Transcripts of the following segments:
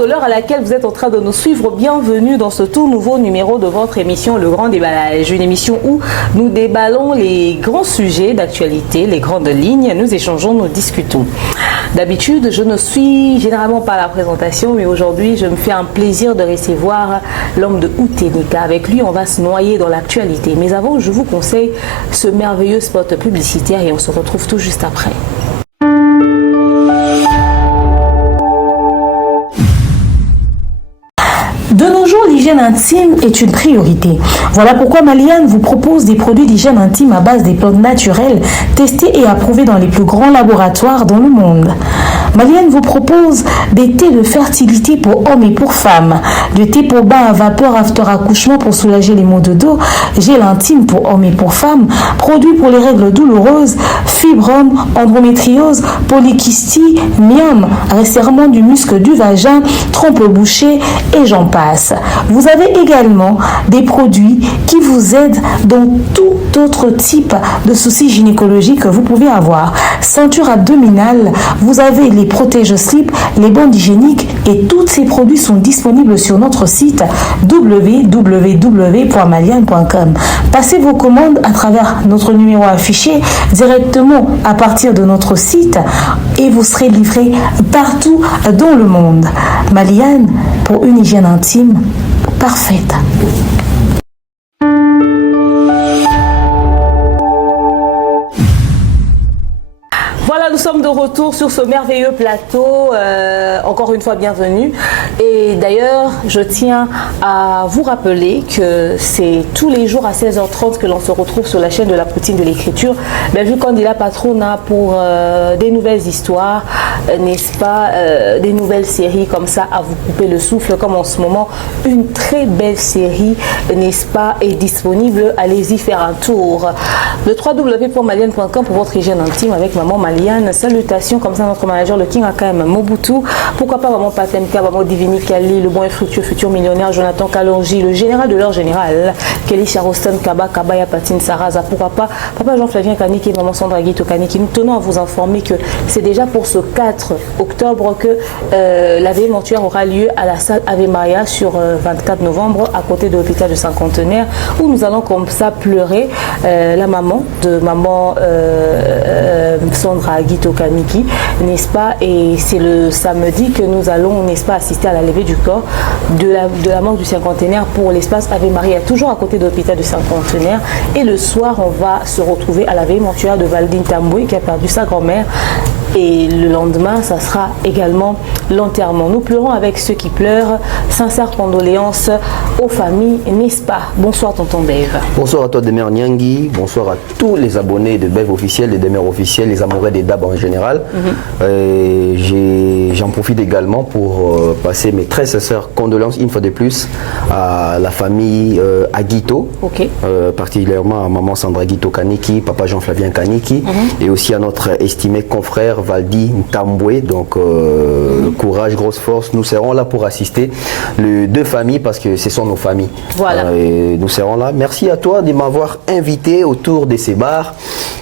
de l'heure à laquelle vous êtes en train de nous suivre, bienvenue dans ce tout nouveau numéro de votre émission Le Grand Déballage. Une émission où nous déballons les grands sujets d'actualité, les grandes lignes, nous échangeons, nous discutons. D'habitude, je ne suis généralement pas à la présentation, mais aujourd'hui, je me fais un plaisir de recevoir l'homme de Outénika. Avec lui, on va se noyer dans l'actualité. Mais avant, je vous conseille ce merveilleux spot publicitaire et on se retrouve tout juste après. De nos jours, l'hygiène intime est une priorité. Voilà pourquoi Maliane vous propose des produits d'hygiène intime à base des plantes naturelles testés et approuvés dans les plus grands laboratoires dans le monde. Maliane vous propose des thés de fertilité pour hommes et pour femmes, de thé pour bain à vapeur after accouchement pour soulager les maux de dos, gel intime pour hommes et pour femmes, produits pour les règles douloureuses, fibrome, endométriose, polykystie, myome, resserrement du muscle du vagin, trompe bouchée et j'en passe. Vous avez également des produits qui vous aident dans tout autre type de soucis gynécologiques que vous pouvez avoir. Ceinture abdominale, vous avez les protège-slip, les bandes hygiéniques et tous ces produits sont disponibles sur notre site www.maliane.com. Passez vos commandes à travers notre numéro affiché directement à partir de notre site et vous serez livré partout dans le monde. Maliane pour une hygiène intime parfaite. Voilà, nous sommes de retour sur ce merveilleux plateau. Encore une fois, bienvenue. Et d'ailleurs, je tiens à vous rappeler que c'est tous les jours à 16h30 que l'on se retrouve sur la chaîne de la Poutine de l'écriture. Ben, vu qu'on est là, Patrona, pour des nouvelles histoires, n'est-ce pas, des nouvelles séries comme ça, à vous couper le souffle, comme en ce moment, une très belle série, n'est-ce pas, est disponible. Allez-y faire un tour. Le www.maliane.com pour votre hygiène intime avec maman Maliane. Salutations, comme ça notre manager le King a quand même Mobutu, pourquoi pas maman Patemka, maman Divini Kali, le bon et fructueux futur millionnaire Jonathan Kalonji, le général de leur général Kelly Charoston Kaba Kabaya Patine Saraza, pourquoi pas papa Jean-Flavien Kaniki et maman Sandra Guito Kaniki. Nous tenons à vous informer que c'est déjà pour ce 4 octobre que la veille mortuaire aura lieu à la salle Ave Maria sur 24 novembre à côté de l'hôpital de Cinquantenaire, où nous allons comme ça pleurer la maman de maman Sandra Guito Kaniki, n'est-ce pas, et c'est le samedi que nous allons, n'est-ce pas, assister à la levée du corps de la mort du cinquantenaire pour l'espace Ave Maria, toujours à côté de l'hôpital du Cinquantenaire. Et le soir, on va se retrouver à la veille mortuaire de Valdine Tamboué qui a perdu sa grand-mère. Et le lendemain, ça sera également l'enterrement. Nous pleurons avec ceux qui pleurent. Sincères condoléances aux familles, n'est-ce pas? Bonsoir, tonton Bev. Bonsoir à toi, Demer Nyangui. Bonsoir à tous les abonnés de Bev officiel, de Demer officiel, les amoureux des DAB en général. J'en profite également pour passer mes très sincères condoléances, une fois de plus, à la famille Aguito, particulièrement à maman Sandra Guito Kaniki, papa Jean-Flavien Kaniki, et aussi à notre estimé confrère Valdi Ntamboué. Donc courage, grosse force, nous serons là pour assister les deux familles parce que ce sont nos familles. Voilà. Nous serons là. Merci à toi de m'avoir invité autour de ces bars.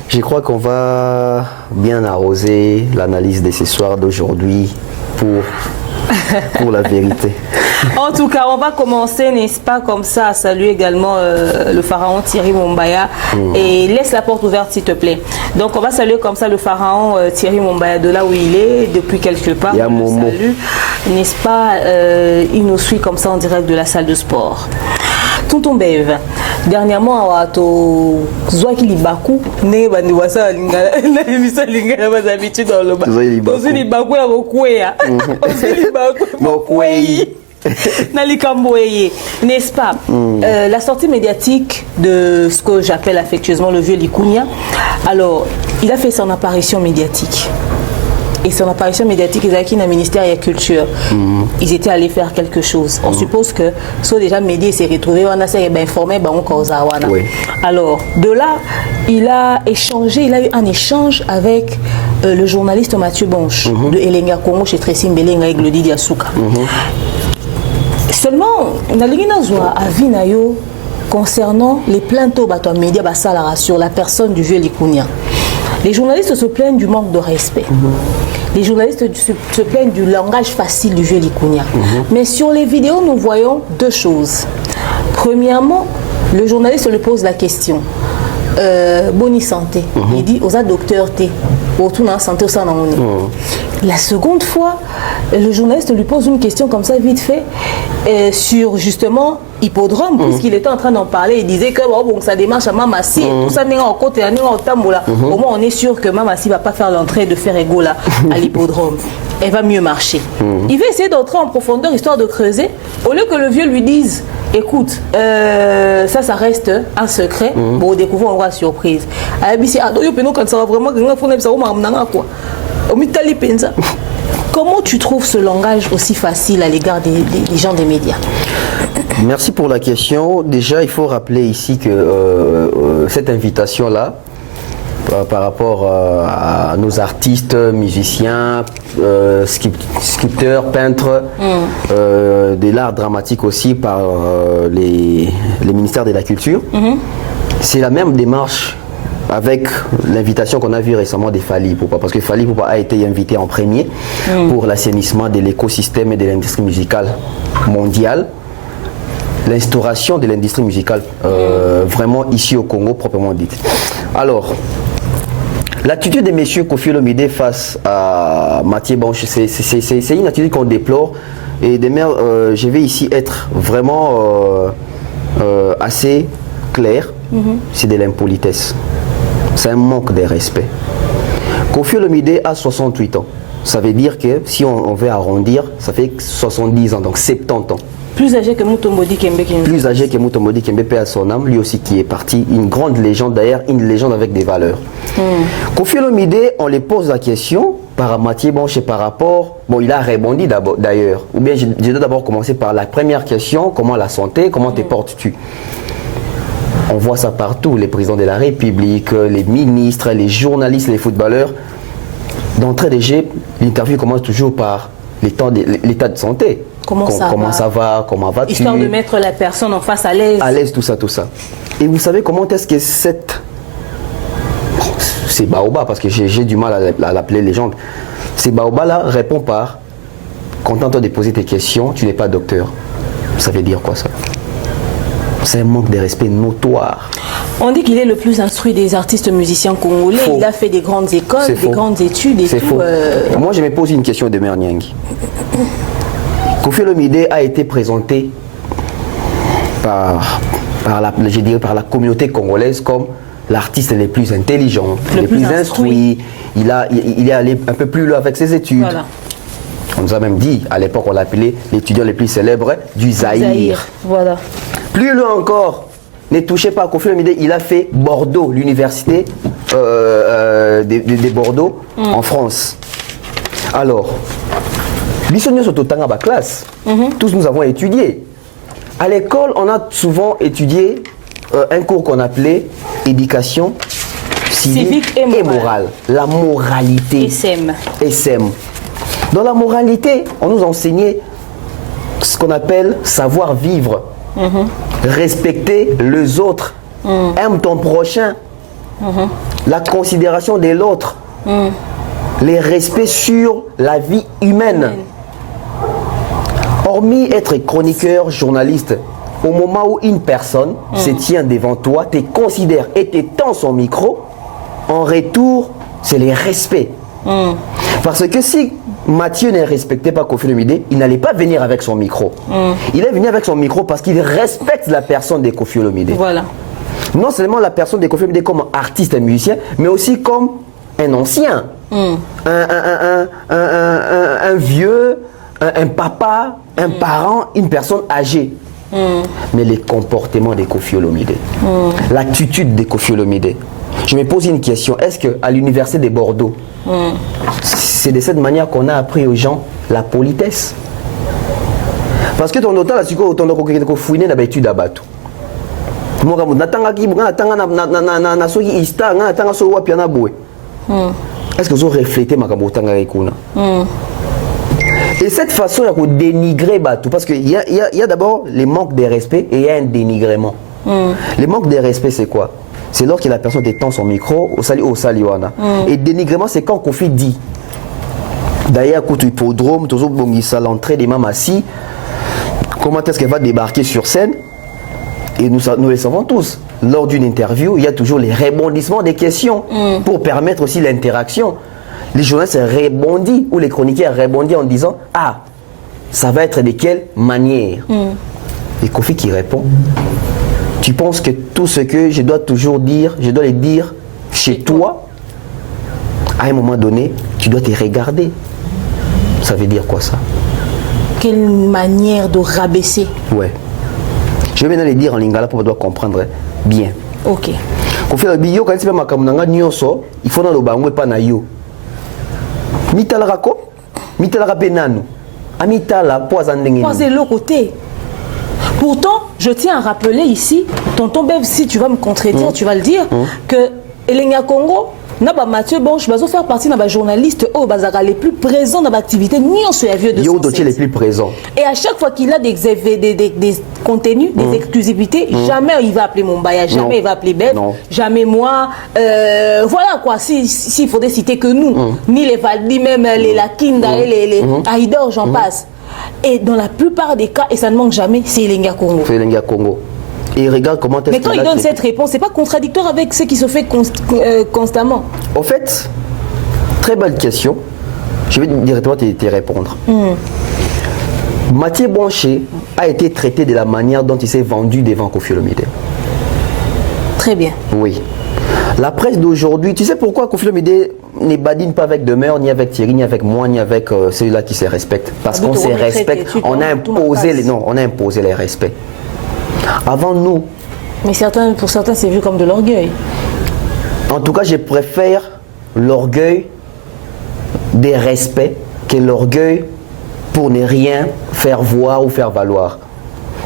Je crois qu'on va bien arroser l'analyse de ce soir d'aujourd'hui pour la vérité. En tout cas, on va commencer, n'est-ce pas, comme ça, à saluer également le pharaon Thierry Mombaya. Et laisse la porte ouverte, s'il te plaît. Donc, on va saluer comme ça le pharaon Thierry Mombaya de là où il est, depuis quelque part. Il y a Momo. Salut, n'est-ce pas, il nous suit comme ça en direct de la salle de sport. Tonton Bev, dernièrement, to Zwaki Libaku, ne bandi wasa lingala, na émission lingala bas habitude dans le bas. Zwaki Libaku la bokwea. Zwaki Libaku bokwei. Nalikamboye, n'est-ce pas? La sortie médiatique de ce que j'appelle affectueusement le vieux Likounia. Alors, il a fait son apparition médiatique. Et son apparition médiatique, ils étaient dans le ministère de la Culture. Ils étaient allés faire quelque chose. On suppose que soit déjà médias s'est retrouvé, on a s'est informé, on causawana. Alors, de là, il a eu un échange avec le journaliste Mathieu Bonche de Elenga Congo chez Tracy Mbelenga avec le Didi Asuka. Seulement, on a avis concernant les plaintes aux médias sur la personne du vieux Likounia. Les journalistes se plaignent du manque de respect. Les journalistes se plaignent du langage facile du vieux Likounia. Mais sur les vidéos, nous voyons deux choses. Premièrement, le journaliste lui pose la question. Bonne santé. Il dit aux docteurs T. Santé au sein La seconde fois, le journaliste lui pose une question comme ça vite fait sur justement hippodrome, puisqu'il était en train d'en parler. Il disait que bon, ça démarche à Mamassi, tout ça n'est en côté, au moins on est sûr que Mamassi ne va pas faire l'entrée de Ferrego là à l'hippodrome. Elle va mieux marcher. Il va essayer d'entrer en profondeur histoire de creuser, au lieu que le vieux lui dise écoute, ça reste un secret. Bon, découvrons, on voit surprise. Comment tu trouves ce langage aussi facile à l'égard des gens des médias? Merci pour la question. Déjà, il faut rappeler ici que cette invitation-là, par rapport à nos artistes, musiciens, sculpteurs, peintres, de l'art dramatique aussi par les ministères de la Culture. C'est la même démarche avec l'invitation qu'on a vue récemment des Fally Ipupa, parce que Fally Ipupa a été invité en premier pour l'assainissement de l'écosystème et de l'industrie musicale mondiale. L'instauration de l'industrie musicale vraiment ici au Congo proprement dite. Alors, l'attitude de M. Koffi Olomide face à Mathieu Banche, c'est une attitude qu'on déplore. Et demain, je vais ici être vraiment assez clair. C'est de l'impolitesse. C'est un manque de respect. Koffi Olomide a 68 ans. Ça veut dire que si on veut arrondir, ça fait 70 ans, donc 70 ans. Plus âgé que Mutombo Dikembe. Plus âgé que Mutombo Dikembe, paix à son âme, lui aussi qui est parti, une grande légende d'ailleurs, une légende avec des valeurs. Koffi Olomide, on lui pose la question par Mathieu Banche par rapport, bon il a répondu d'ailleurs, ou bien je dois d'abord commencer par la première question, comment la santé, comment te portes-tu? On voit ça partout, les présidents de la République, les ministres, les journalistes, les footballeurs. D'entrée de jeu, l'interview commence toujours par l'état de santé. Comment ça va, comment vas-tu? Histoire de mettre la personne en face à l'aise. À l'aise, tout ça, tout ça. Et vous savez comment est-ce que c'est Baoba, parce que j'ai du mal à l'appeler légende. C'est Baoba-là répond par contente de poser tes questions, tu n'es pas docteur. Ça veut dire quoi ça? C'est un manque de respect notoire. On dit qu'il est le plus instruit des artistes musiciens congolais. Faux. Il a fait des grandes écoles, des grandes études et tout. Faux. Moi, je me pose une question de Merniang. Koffi Olomide a été présenté par la communauté congolaise comme l'artiste le plus intelligent, le plus instruit. Il est allé un peu plus loin avec ses études. Voilà. On nous a même dit, à l'époque, on l'appelait l'étudiant le plus célèbre du Zaïre. Voilà. Plus loin encore, ne touchez pas à Koffi Olomide, il a fait Bordeaux, l'université de Bordeaux en France. Alors, classe. Tous nous avons étudié. À l'école, on a souvent étudié un cours qu'on appelait éducation civique et morale. La moralité. SM. Dans la moralité, on nous enseignait ce qu'on appelle savoir vivre, respecter les autres, aime ton prochain, la considération de l'autre, les respects sur la vie humaine. Hormis être chroniqueur, journaliste, au moment où une personne se tient devant toi, te considère et te tend son micro, en retour, c'est le respect. Parce que si Mathieu ne respectait pas Koffi Olomide, il n'allait pas venir avec son micro. Il est venu avec son micro parce qu'il respecte la personne de Koffi Olomide. Voilà. Non seulement la personne de Koffi Olomide comme artiste et musicien, mais aussi comme un ancien, un vieux, un papa, un parent, une personne âgée. Mais les comportements de Koffi Olomide, l'attitude de Koffi Olomide. Je me pose une question, est-ce qu'à l'université de Bordeaux, c'est de cette manière qu'on a appris aux gens la politesse? Parce que ton autant là, c'est quoi autant de fouiner dans l'étude à bateau. Est-ce que vous avez reflété ma kabotanga ekuna? Et cette façon de dénigrer Batou, parce qu'il y a d'abord les manques de respect et il y a un dénigrement. Les manques de respect, c'est quoi? c'est lorsque la personne détend son micro au saliwana. Et dénigrement, c'est quand Kofi dit. D'ailleurs, quand hippodrome, toujours bongisa l'entrée des mamassi, comment est-ce qu'elle va débarquer sur scène? Et nous le savons tous. Lors d'une interview, il y a toujours les rebondissements des questions pour permettre aussi l'interaction. Les journalistes rebondissent ou les chroniqueurs rebondissent en disant « Ah, ça va être de quelle manière ?» Et Kofi qui répond « Tu penses que tout ce que je dois toujours dire, je dois le dire chez toi? À un moment donné, tu dois te regarder. » Ça veut dire quoi ça? Quelle manière de rabaisser? Ouais. Je vais maintenant le dire en lingala pour pouvoir comprendre bien. Ok. Kofi Biyo quand c'est makamnanga nyonso, il faut dans le bango pas na yo. Mitala ko? Mitala penanu. Amitala poza ndenge. Poser l'autre côté. Pourtant, je tiens à rappeler ici, tonton Bev, si tu vas me contredire, tu vas le dire, que Elenia Congo, Naba Mathieu Bonche, va faire partie de journalistes les plus présents dans l'activité, ni en vieux de Yo dotier les plus présents. Et à chaque fois qu'il a des contenus, des exclusivités, jamais il va appeler Mombaya, jamais il va appeler Bev, jamais moi. Voilà quoi, s'il faudrait citer que nous, ni les Valdi, même les Lakinda, les Haïdor, j'en passe. Et dans la plupart des cas, et ça ne manque jamais, c'est Elenga Congo. C'est Elenga Congo. Et regarde comment est-ce. Mais quand il donne cette réponse, c'est pas contradictoire avec ce qui se fait constamment. En fait, très bonne question. Je vais directement te répondre. Mathieu Bonché a été traité de la manière dont il s'est vendu devant Koffi Olomide. Très bien. Oui. La presse d'aujourd'hui, tu sais pourquoi Koffi Olomide ne badine pas avec Demeure, ni avec Thierry, ni avec moi, ni avec celui-là qui se respecte? Parce qu'on se respecte, on a imposé les respects. Avant nous. Mais pour certains, c'est vu comme de l'orgueil. En tout cas, je préfère l'orgueil des respects que l'orgueil pour ne rien faire voir ou faire valoir.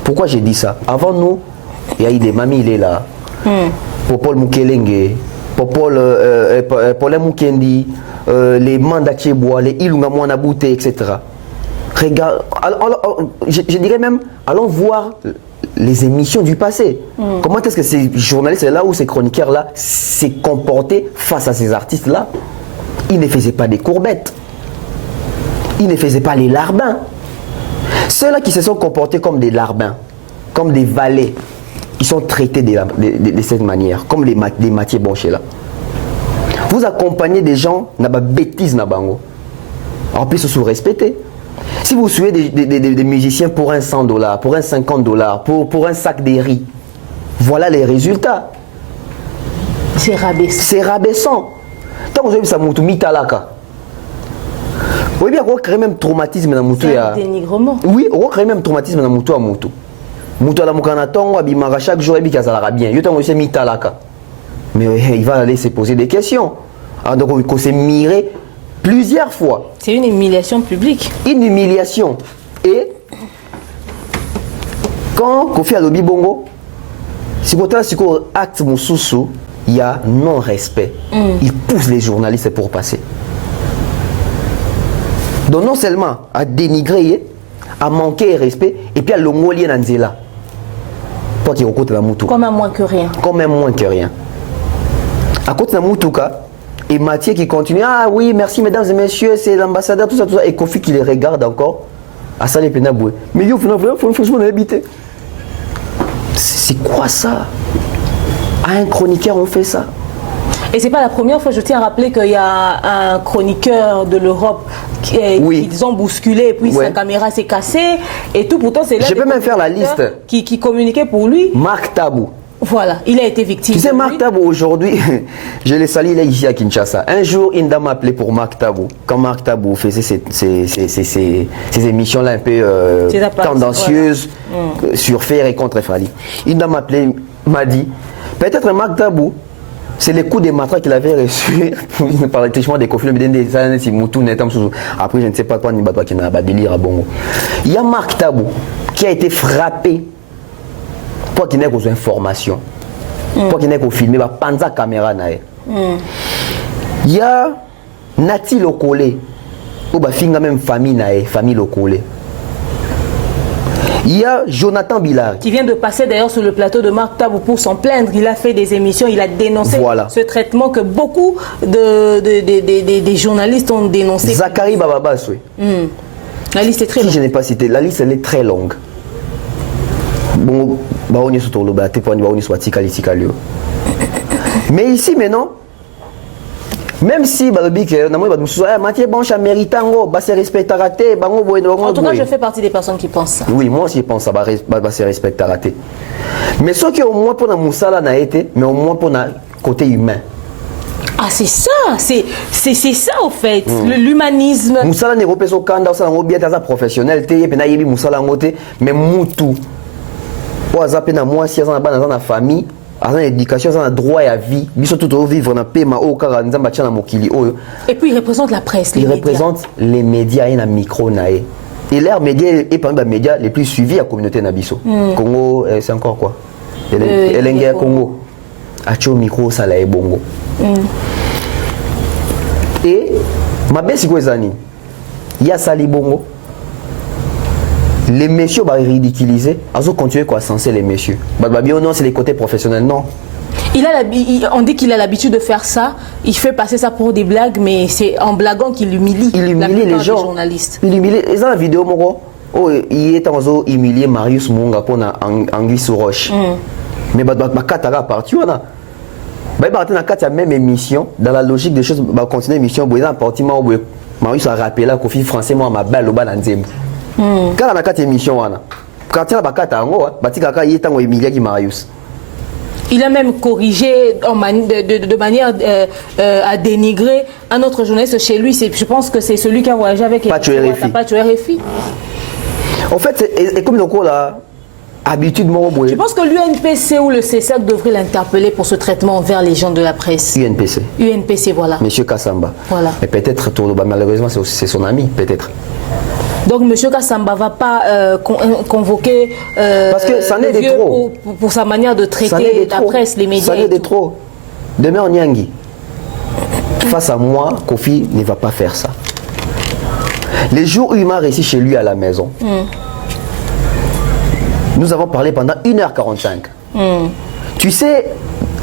Pourquoi j'ai dit ça? Avant nous, il y a eu des mamies, il est là. Popol Mukelenge, Popol Mukendi, les Mandachebois, les Ilunga Mwanabouté, etc. Regarde, je dirais même, allons voir les émissions du passé. Comment est-ce que ces journalistes-là ou ces chroniqueurs-là s'est comportés face à ces artistes-là? Ils ne faisaient pas des courbettes. Ils ne faisaient pas les larbins. Ceux-là qui se sont comportés comme des larbins, comme des valets, ils sont traités de cette manière, comme les Mathieu Bonché là. Vous accompagnez des gens, n'a pas bêtise n'a bango. En plus, se respecter. Si vous suivez des musiciens pour un $100, pour un $50, pour un sac de riz, voilà les résultats. C'est rabaissant. C'est rabaissant. Tant que vous avez ça, moutou mitalaka. Oui, bien, on crée même traumatisme dans moutou. C'est un dénigrement. Oui, on crée même traumatisme dans moutou à moutou. Moutou à la moukanaton, abimara chaque jour, et bien, ça sera bien. Yo, tant que vous mitalaka. Mais il va aller se poser des questions. Alors, donc, il faut se mirer plusieurs fois. C'est une humiliation publique. Une humiliation. Et quand Kofi Alobi Bongo, si vous avez un acte moussoussou, il y a non-respect. Il pousse les journalistes pour passer. Donc non seulement à dénigrer, à manquer de respect, et puis à l'ongolien Nanzela. Toi qui recoute la moutou. Comme un moins que rien. Comme un moins que rien. À côté de la moutouka, et Mathieu qui continue, ah oui, merci mesdames et messieurs, c'est l'ambassadeur, tout ça, et Kofi qui les regarde encore, à ça les pénaboués. Mais yo, franchement, on a habité. C'est quoi ça? À un chroniqueur, on fait ça. Et c'est pas la première fois, je tiens à rappeler qu'il y a un chroniqueur de l'Europe qu'ils ont bousculé, et puis sa caméra s'est cassée, et tout, pourtant c'est là. Je peux même faire la liste. Qui communiquait pour lui. Marc Tabou. Voilà, il a été victime. Tu sais, Marc Tabou, aujourd'hui, je l'ai sali, il est ici à Kinshasa. Un jour, une dame m'a appelé pour Marc Tabou. Quand Marc Tabou faisait ces émissions-là un peu tendancieuses sur Fer et contre Fali. Une dame m'a appelé, m'a dit, peut-être Marc Tabou, c'est les coups de matraque qu'il avait reçus par le trichement des conflits. Après, je ne sais pas quoi, qui n'a pas délire à Bongo. Il y a Marc Tabou qui a été frappé pour qu'il n'ait qu'aux informations, pour qu'il n'ait qu'au filmer, il panza caméra. Il y a Nati Lokole, ou finga même famille Lokole. Il y a Jonathan Billard. Qui vient de passer d'ailleurs sur le plateau de Marc Tabou pour s'en plaindre. Il a fait des émissions, il a dénoncé ce traitement que beaucoup des journalistes ont dénoncé. Zachary Bababas, oui. La liste est très longue. Si je n'ai pas cité, la liste elle est très longue. Bon, on est sur le bateau, on est sur mais ici maintenant, même si Mathieu Bancha mérite c'est respecté à rater. En tout cas, je fais partie des personnes qui pensent ça. Oui, moi aussi je pense que c'est respecté à rater. Mais ceux qui au moins pour la moussala n'a été, mais au moins pour le côté humain. Ah, c'est ça, c'est ça au fait, l'humanisme. Moussala n'est pas au Kanda, ça n'a bien professionnel, et puis il y a Moussala ngote, mais moutou. Pour zapper na moi si on a dans la famille, dans l'éducation, on a droit à vie, surtout tout vivre dans paix, au cas na mokili. Et puis il représente la presse, il représente les médias et la micro nae. Et l'air média est parmi les médias les plus suivis à la communauté nabiso. Congo, c'est encore quoi? Elenge Congo. Acho micro ça la bongo. Et ma belle c'est quoi ça? Il y a Sali Bongo. Les messieurs vont ridiculiser, ils vont continuer à censer les messieurs. Non, c'est les côtés professionnels, non. On dit qu'il a l'habitude de faire ça, il fait passer ça pour des blagues, mais c'est en blaguant qu'il humilie, les gens. Journalistes. Il humilie. Et dans la vidéo, il est en train d'humilier Marius Munga pour Anguille sous roche. Mais ma katara partout, on a. Il même émission, dans la logique des choses, continuer l'émission, Marius a rappelé la Kofi français, moi, ma belle au bas d'Anzembo. Quand on a quatre émissions, quand il y a Marius. Il a même corrigé de manière à dénigrer un autre journaliste chez lui. Je pense que c'est celui qui a voyagé avec RFI. En fait, c'est comme donc là, habitude. Je pense que l'UNPC ou le CESAC devrait l'interpeller pour ce traitement envers les gens de la presse. UNPC, voilà. Monsieur Kassamba. Voilà. Et peut-être, malheureusement, c'est son ami, peut-être. Donc M. Kassamba ne va pas convoquer parce que ça n'est de trop. Pour sa manière de traiter la presse, les médias. Ça n'est de trop. Demain, Nyangui, face à moi, Kofi ne va pas faire ça. Les jours où il m'a réussi chez lui à la maison, nous avons parlé pendant 1h45. Tu sais,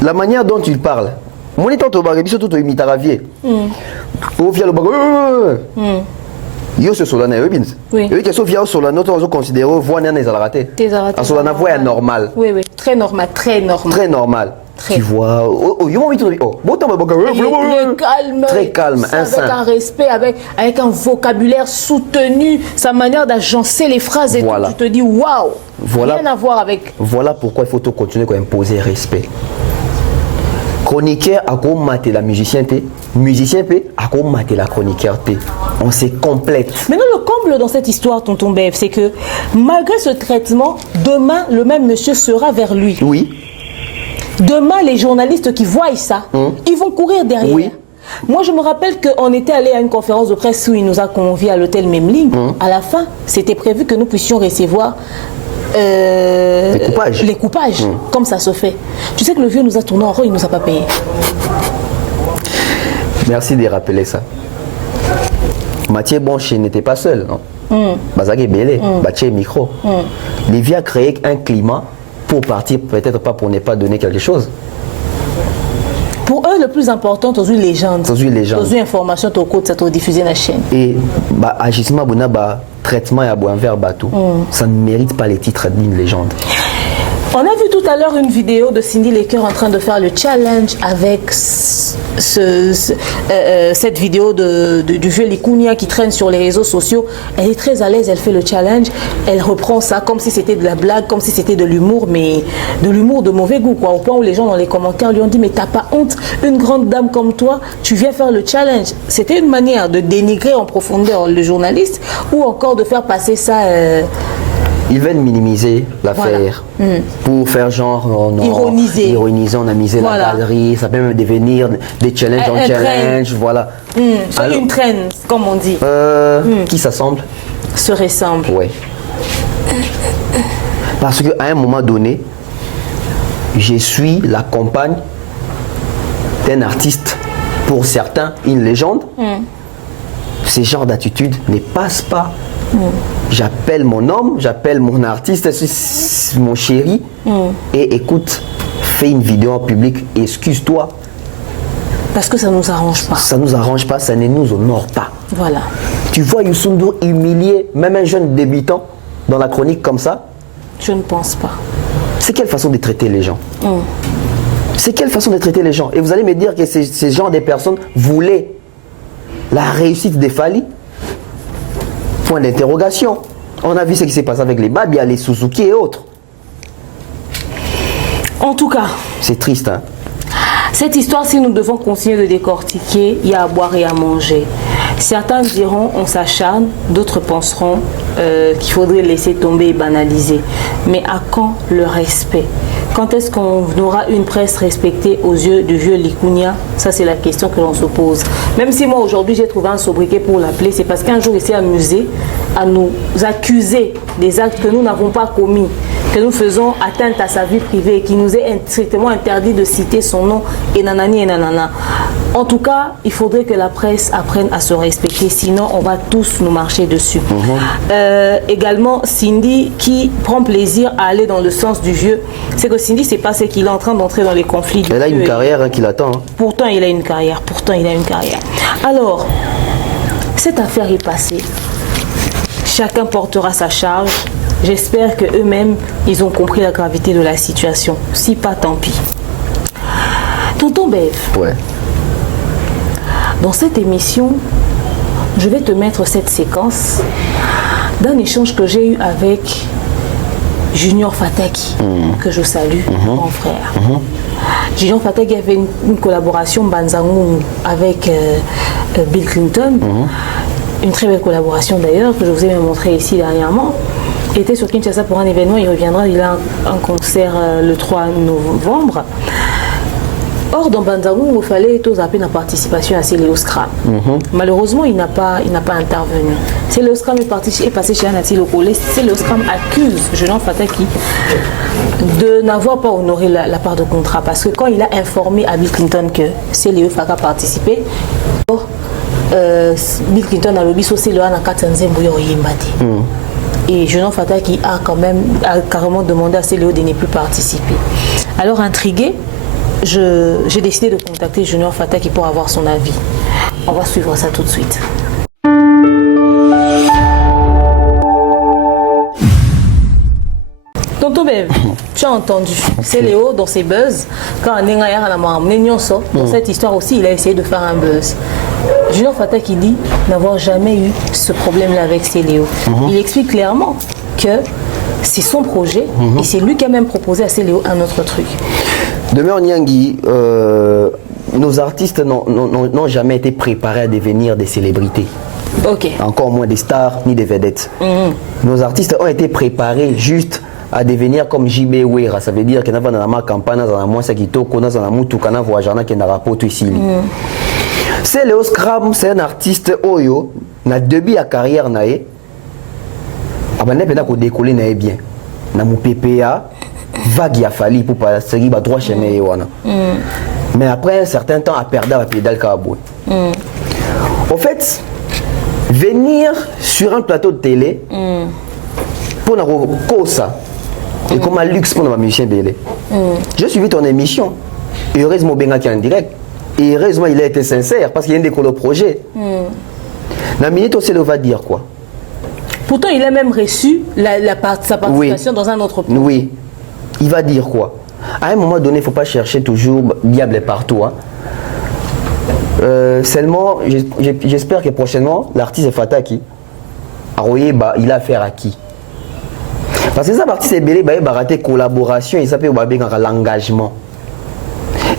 la manière dont il parle, mon étant au bagage, surtout au imitaravier. Au via le bagage. Yo ce solana oui. Et que Sofia solana nous considéré voix n'est à la rater. À solana voix normal. Oui, très normal. Très normal. Tu vois, très calme, avec un respect, avec un vocabulaire soutenu, sa manière d'agencer les phrases et tout, tu te dis waouh. Rien à voir avec. Voilà pourquoi il faut continuer à imposer respect. Chroniqueur a combattu la musicien a combattu la chroniqueur. On se complète. Maintenant, le comble dans cette histoire, tonton Bev, c'est que malgré ce traitement, demain, le même monsieur sera vers lui. Oui. Demain, les journalistes qui voient ça, ils vont courir derrière. Oui. Moi, je me rappelle qu'on était allé à une conférence de presse où il nous a conviés à l'hôtel Memling. À la fin, c'était prévu que nous puissions recevoir les coupages, comme ça se fait. Tu sais que le vieux nous a tourné en rond, il ne nous a pas payé. Merci de rappeler ça. Mathieu Bonché n'était pas seul, non? Bazagé Belé, Mathieu Micro. Les vieux a créé un climat pour partir, peut-être pas pour ne pas donner quelque chose. Pour eux, le plus important, c'est une légende. C'est une légende. C'est une information, c'est de diffuser la chaîne. Et agissement, traitement et envers bateau, ça ne mérite pas les titres d'une légende. On a vu tout à l'heure une vidéo de Cindy Lecker en train de faire le challenge avec cette vidéo du vieux Likounia qui traîne sur les réseaux sociaux. Elle est très à l'aise, elle fait le challenge, elle reprend ça comme si c'était de la blague, comme si c'était de l'humour, mais de l'humour de mauvais goût, quoi. Au point où les gens dans les commentaires lui ont dit mais t'as pas honte, une grande dame comme toi, tu viens faire le challenge. C'était une manière de dénigrer en profondeur le journaliste ou encore de faire passer ça... Ils veulent minimiser l'affaire pour faire genre non, ironiser, on a misé la galerie, ça peut même devenir des challenges en challenge, voilà. C'est une trend, comme on dit. Qui s'assemble se ressemble. Oui. Parce qu'à un moment donné, je suis la compagne d'un artiste, pour certains une légende. Ce genre d'attitude ne passe pas J'appelle mon homme, j'appelle mon artiste, mon chéri, et écoute, fais une vidéo en public, excuse-toi. Parce que ça ne nous arrange pas. Ça ne nous arrange pas, ça ne nous honore pas. Voilà. Tu vois Youssou N'Dour humilier même un jeune débutant dans la chronique comme ça? Je ne pense pas. C'est quelle façon de traiter les gens? C'est quelle façon de traiter les gens? Et vous allez me dire que ces gens des personnes voulaient la réussite des Fally? Point d'interrogation. On a vu ce qui s'est passé avec les Babia, les Suzuki et autres. En tout cas, c'est triste, hein? Cette histoire, si nous devons continuer de décortiquer, il y a à boire et à manger. Certains diront on s'acharne, d'autres penseront qu'il faudrait laisser tomber et banaliser. Mais à quand le respect? Quand est-ce qu'on aura une presse respectée aux yeux du vieux Likounia? Ça, c'est la question que l'on se pose. Même si moi, aujourd'hui, j'ai trouvé un sobriquet pour l'appeler, c'est parce qu'un jour, il s'est amusé à nous accuser des actes que nous n'avons pas commis, que nous faisons atteinte à sa vie privée et qui nous est strictement interdit de citer son nom et nanani et nanana. En tout cas, il faudrait que la presse apprenne à se respecter, sinon on va tous nous marcher dessus. Également, Cindy qui prend plaisir à aller dans le sens du vieux, c'est que Cindy, c'est pas ce qu'il est en train d'entrer dans les conflits. Elle a une carrière qui l'attend. Hein. Pourtant, il a une carrière. Alors, cette affaire est passée. Chacun portera sa charge. J'espère qu'eux-mêmes, ils ont compris la gravité de la situation. Si pas, tant pis. Tonton Bev, ouais. Dans cette émission, je vais te mettre cette séquence d'un échange que j'ai eu avec Junior Fataki, que je salue, mon frère. Junior Fataki avait une collaboration Banzangoum avec Bill Clinton, une très belle collaboration d'ailleurs, que je vous ai même montré ici dernièrement. Il était sur Kinshasa pour un événement, il reviendra, il a un concert le 3 novembre. Or, dans Banzangoum, il fallait tous appeler la participation à Céléo Scram. Malheureusement, il n'a pas intervenu. Céléo Scram est passé chez Anati Lokolé. Céléo Scram accuse Junior Fataki de n'avoir pas honoré la part de contrat. Parce que quand il a informé à Bill Clinton que Céléo Faka participé, Bill Clinton a lobby sur Céléo à et Junior Fataki a carrément demandé à Céléo de ne plus participer. Alors, intrigué, j'ai décidé de contacter Junior Fataki pour avoir son avis. On va suivre ça tout de suite. Tonton Bev, tu as entendu, c'est Léo dans ses buzz. Quand dans cette histoire aussi, il a essayé de faire un buzz. Junior Fataki dit n'avoir jamais eu ce problème-là avec Céléo. Il explique clairement que c'est son projet et c'est lui qui a même proposé à Céléo un autre truc. Demain, Nyangui, nos artistes n'ont jamais été préparés à devenir des célébrités. Encore moins des stars ni des vedettes. Nos artistes ont été préparés juste à devenir comme JB Wera. Ça veut dire qu'il y a dans la campagne, dans la moitié qui toque, dans la moutou, dans la voyage, qui n'a rapport ici. C'est Léo Scram, c'est un artiste oyo, n'a début à carrière naé. Abandé peut-être qu'on décolle naé bien. N'a mon PPA. Vague a fallu pour passer droit chez moi. Mais après un certain temps, à perdre la pédale caboué. En fait, venir sur un plateau de télé pour nous ça et comme un luxe pour nos musiciens belé. J'ai suivi ton émission. Et heureusement, Benga qui est en direct. Et heureusement, il a été sincère parce qu'il y a un décolle au projet. La minute, on va dire quoi? Pourtant, il a même reçu sa participation dans un autre plan. Oui. Il va dire quoi? À un moment donné, il ne faut pas chercher toujours diable partout. Hein. Seulement, j'espère que prochainement, l'artiste Fataki, il a affaire à qui? Parce que ça, l'artiste est belé, il va rater collaboration, il s'appelle l'engagement.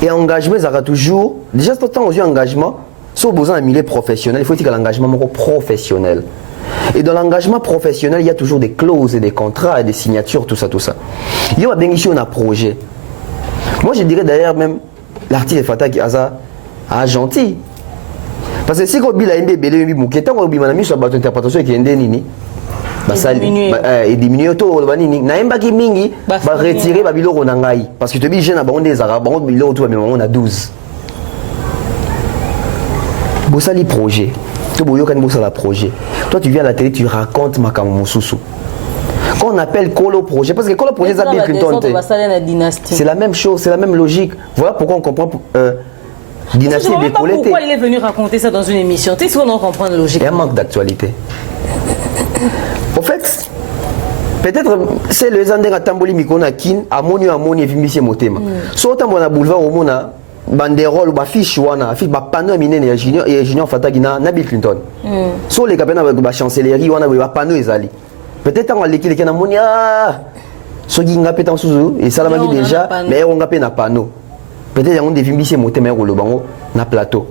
Et engagement, ça aura toujours, déjà, tant aux yeux engagement, sauf besoin d'un milieu professionnel, il faut dire que l'engagement est professionnel. Et dans l'engagement professionnel, il y a toujours des clauses et des contrats et des signatures, tout ça. Il y a bien ici un projet. Moi, je dirais d'ailleurs même l'artiste Fataki a gentil. Parce que si on a un bébé, on a mis sur la interprétation qui est nini. Et diminuer tout le monde. Na emba ki mingi ba retirer ba biloko na ngai parce que tu dis jeune a bango des arabes, bango biloko tout mais on a 12. Bosali projet. projet. Toi, tu viens à la télé, tu racontes Makamou Soussou. Quand on appelle Kolo Projet, parce que Kolo Projet, c'est Bill Clinton. C'est la même chose, c'est la même logique. Voilà pourquoi on comprend Dynastie je ne sais pas décolletée. pourquoi il est venu raconter ça dans une émission. Tu sais, on comprend la logique. Il y a un manque d'actualité. En fait, peut-être c'est le Zandeng à Tamboli Mikona Kin, à Moni et Vimisi Motema. Soit on a boulevard au Mona, banderole ou affiche wana affiche ba panneau minen et junior fatagina na Bill Clinton. Soit les capena ba chancellerie wana ba panneau ezali. Peut-être on l'équipe qui na monia so ginga petan suzu et ça la m'a dit déjà mais on a pe na panneau. Peut-être on devine Vimisi Motema ko lobango na plateau.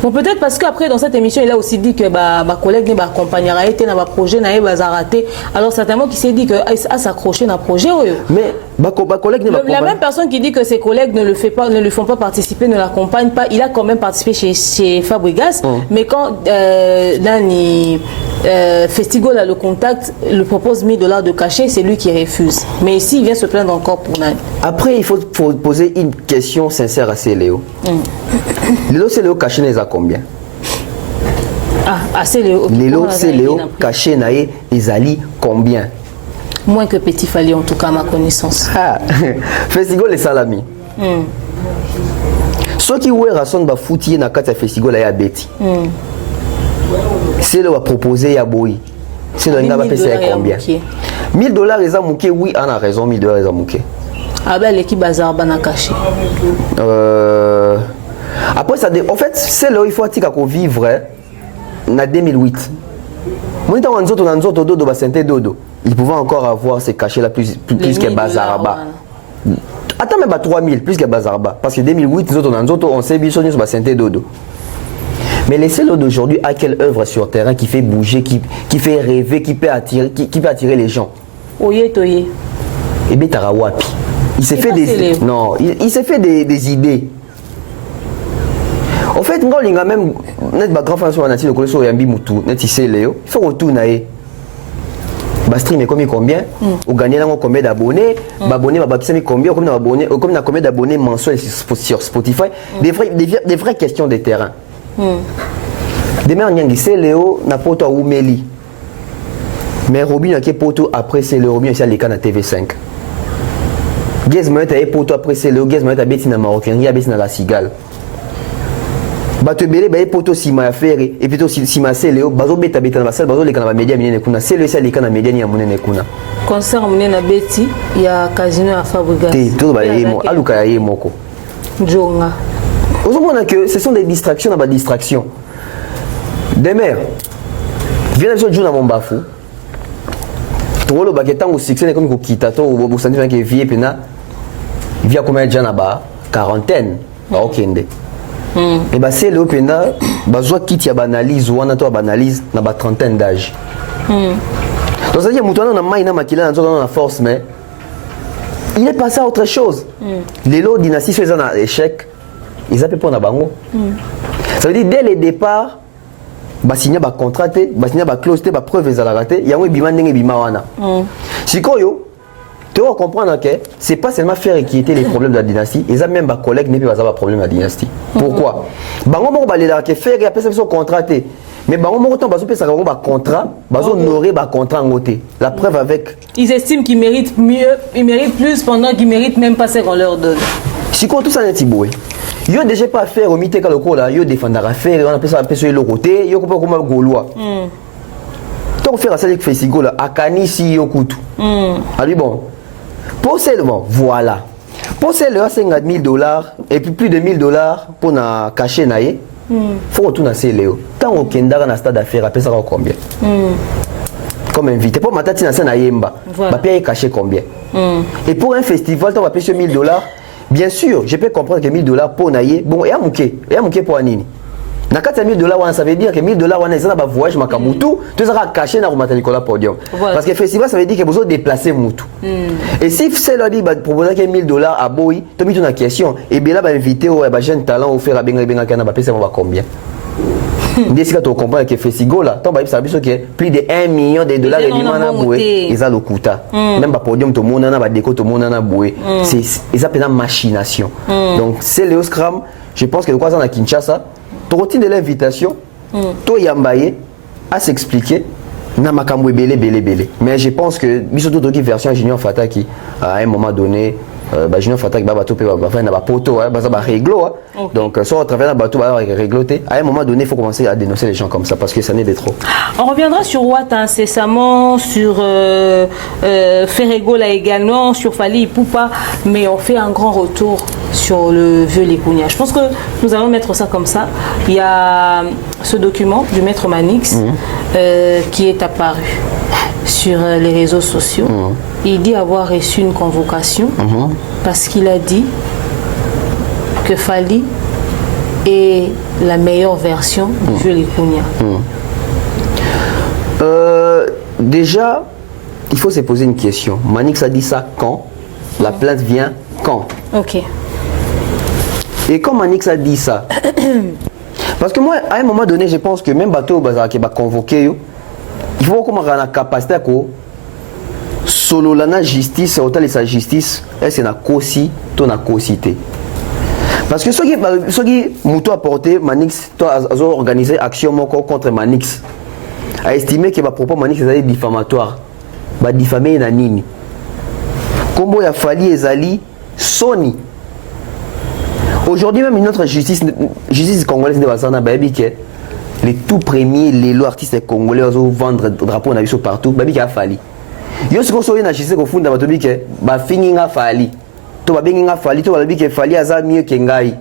Bon, peut-être parce qu'après, dans cette émission, il a aussi dit que ma collègue ne accompagnera été dans ma projet, n'a pas raté. Alors, certainement, qui s'est dit que s'accrocher dans le projet. Mais ma collègue ne la même personne qui dit que ses collègues ne le font pas participer, ne l'accompagnent pas, il a quand même participé chez Fabregas. Mais quand Nani Festigo a le contact, le propose $1000 de cachet, c'est lui qui refuse. Mais ici, il vient se plaindre encore pour Nani. Après, il faut poser une question sincère à Céléo. Léo Céléo caché n'est à combien? Céléo. Léo Céléo caché naé ezali combien? Moins que Petit Fali, en tout cas, à ma connaissance. Festival les salami. Ceux qui ont raison de foutir dans le festival à Betty. C'est le proposé à Boy. C'est le gars qui a combien? $1000 ils ont mouké, oui, on a raison, $1000 ils ont mouké. Ah ben l'équipe bazar bana caché. Après ça, en fait, c'est là il faut qu'on vivre en 2008. Moi, quand on a dodo basente dodo, ils pouvaient encore avoir ces cachets là plus que Bazaraba. Attends mais 3000 plus que Bazaraba parce que 2008 on s'est vu sur basente dodo. Mais laissez-le d'aujourd'hui à quelle œuvre sur terrain qui fait bouger, qui fait rêver, qui peut attirer les gens. Oye toye. Et bien Tarawapi. Il s'est fait des non, il s'est fait des idées. En fait, quand on a même net grand frère sur la nature de Colosso Yambi Moutou, net ici Léo, il faut retourner naé. Ba stream combien? Ou gagner combien d'abonnés? Abonnés ba combien? Combien d'abonnés? Combien a combien d'abonnés mensuels sur Spotify? Des vraies questions de terrain. Demain on y a Léo na poto à Oumeli. Mais Robin a qui poto après c'est le Robin ici à l'écran à TV5. Gaz moyen a poto après c'est le Gaz moyen a bêti na Marocain, il y a bêti na la cigale. Batebele ba poto sima affaire et plutôt sima c'est Léo bazo beta beta na salle bazo les kana média minene kuna c'est le ça les kana média ni amunene kuna concert munene na beti ya casino à Fabregas tout ba yemo aluka ya yemoko jonga on a que ce sont des distractions na ba distraction demain viens de jouer dans mon bafou tolo ba ketango succès comme ko kitato ou bo sentir que vie pena via combien de gens là-bas quarantaine ba okende. Et bah c'est le pena bazwa kit ya banalise ou on a toi banalise na ba trentaine d'âge. Donc ça dit mutana na maina makila na force mais il est passé à autre chose. Les lots dynastie sont en échec, ils appellent pas na bango. Ça veut dire dès le départ ba signer ba contraté, ba signer ba clause ba preuve za la raté, ya ngwe bima ndenge bima wana. Sikoyo tu vas comprendre que c'est pas seulement faire inquiéter les problèmes de la dynastie, ils ont même des collègues qui pas avoir problème de la dynastie. Pourquoi? Bango moko balela que faire et personne sont contraté. Mais bango moko temps bazo pesa bango ba contrat, bazo honorer ba contrat ngoté. La preuve avec ils estiment qu'ils méritent mieux, ils méritent plus pendant qu'ils méritent même pas ce qu'on leur donne. Si quoi tout ça n'est boy. Yo déjà pas faire au mité ka loko là, yo défendre la faire, on appelle ça sur le côté, yo pas comme gaulois. Tant faire ça avec festival là, akani si yo kutu. Ali bon. Pour seulement, voilà. Pour seulement, c'est $1000 et puis plus de $1000 pour na cacher naé. Faut retourner à Céléo. Tant au Kendara na stade d'affaires, après ça va combien? Comme invité. Pour ma tati na scène à Yemba, va payer cacher combien? Et pour un festival, tu vas payer $1000. Bien sûr, je peux comprendre que $1000 pour naé. Bon, et à mouké pour Anini. Na kati $1000 ça veut dire que $1000 wana ça na ba voyage makamutu tu ça caché na Romata Nicolas podium parce que festival ça veut dire que vous déplacer mutu et si c'est là dit proposer que $1000 à boy tu mis une question et bien là va inviter au ba jeune talent au faire à benga kana ba pesa va combien dès que tu comprends que festival là ton ba ça veut dire que plus de $1 million et limana boy ils a le kuta même ba podium tout monde na ba déco tout monde na boy c'est ils appellent ça machination donc c'est le scrum je pense que le quoi ça na Kinshasa tu retiens de l'invitation, to yambaye à s'expliquer na makambo belé. Mais je pense que biso to version Junior Fataki à un moment donné Junior Fataki ba bato pe ba faire na ba poto ba réglo donc soit à travers na bato ba régloter à un moment donné il faut commencer à dénoncer les gens comme ça parce que ça n'est de trop. On reviendra sur Watt incessamment, sur Ferrego là également, sur Fally Ipupa, mais on fait un grand retour sur le vieux Likunya. Je pense que nous allons mettre ça comme ça. Il y a ce document du maître Manix qui est apparu sur les réseaux sociaux. Il dit avoir reçu une convocation parce qu'il a dit que Fally est la meilleure version du vieux Likunya. Déjà, il faut se poser une question. Manix a dit ça quand? La plainte vient quand? Ok. Et quand Manix a dit ça, parce que moi, à un moment donné, je pense que même Bateau Bazar qui va convoquer, il faut qu'on ait la capacité à solo la justice, autant sa justice, est-ce na kosi, to na kosité. Parce que ceux qui m'ont apporté Manix, ont organisé action contre Manix, a estimé que ma propos Manix est diffamatoire, va diffamer na nini. Comme il a fallu ezali Sony. Aujourd'hui même notre justice congolaise de Bazana baby que les tout premiers les artistes congolais ont vendre drapeau na biso partout, baby qui a fallu. Yo ce qu'on soit na justice ko funda bato bi que ba fingi nga Fally. To ba bengi nga Fally to ba bi que Fally aza mieux que ngai.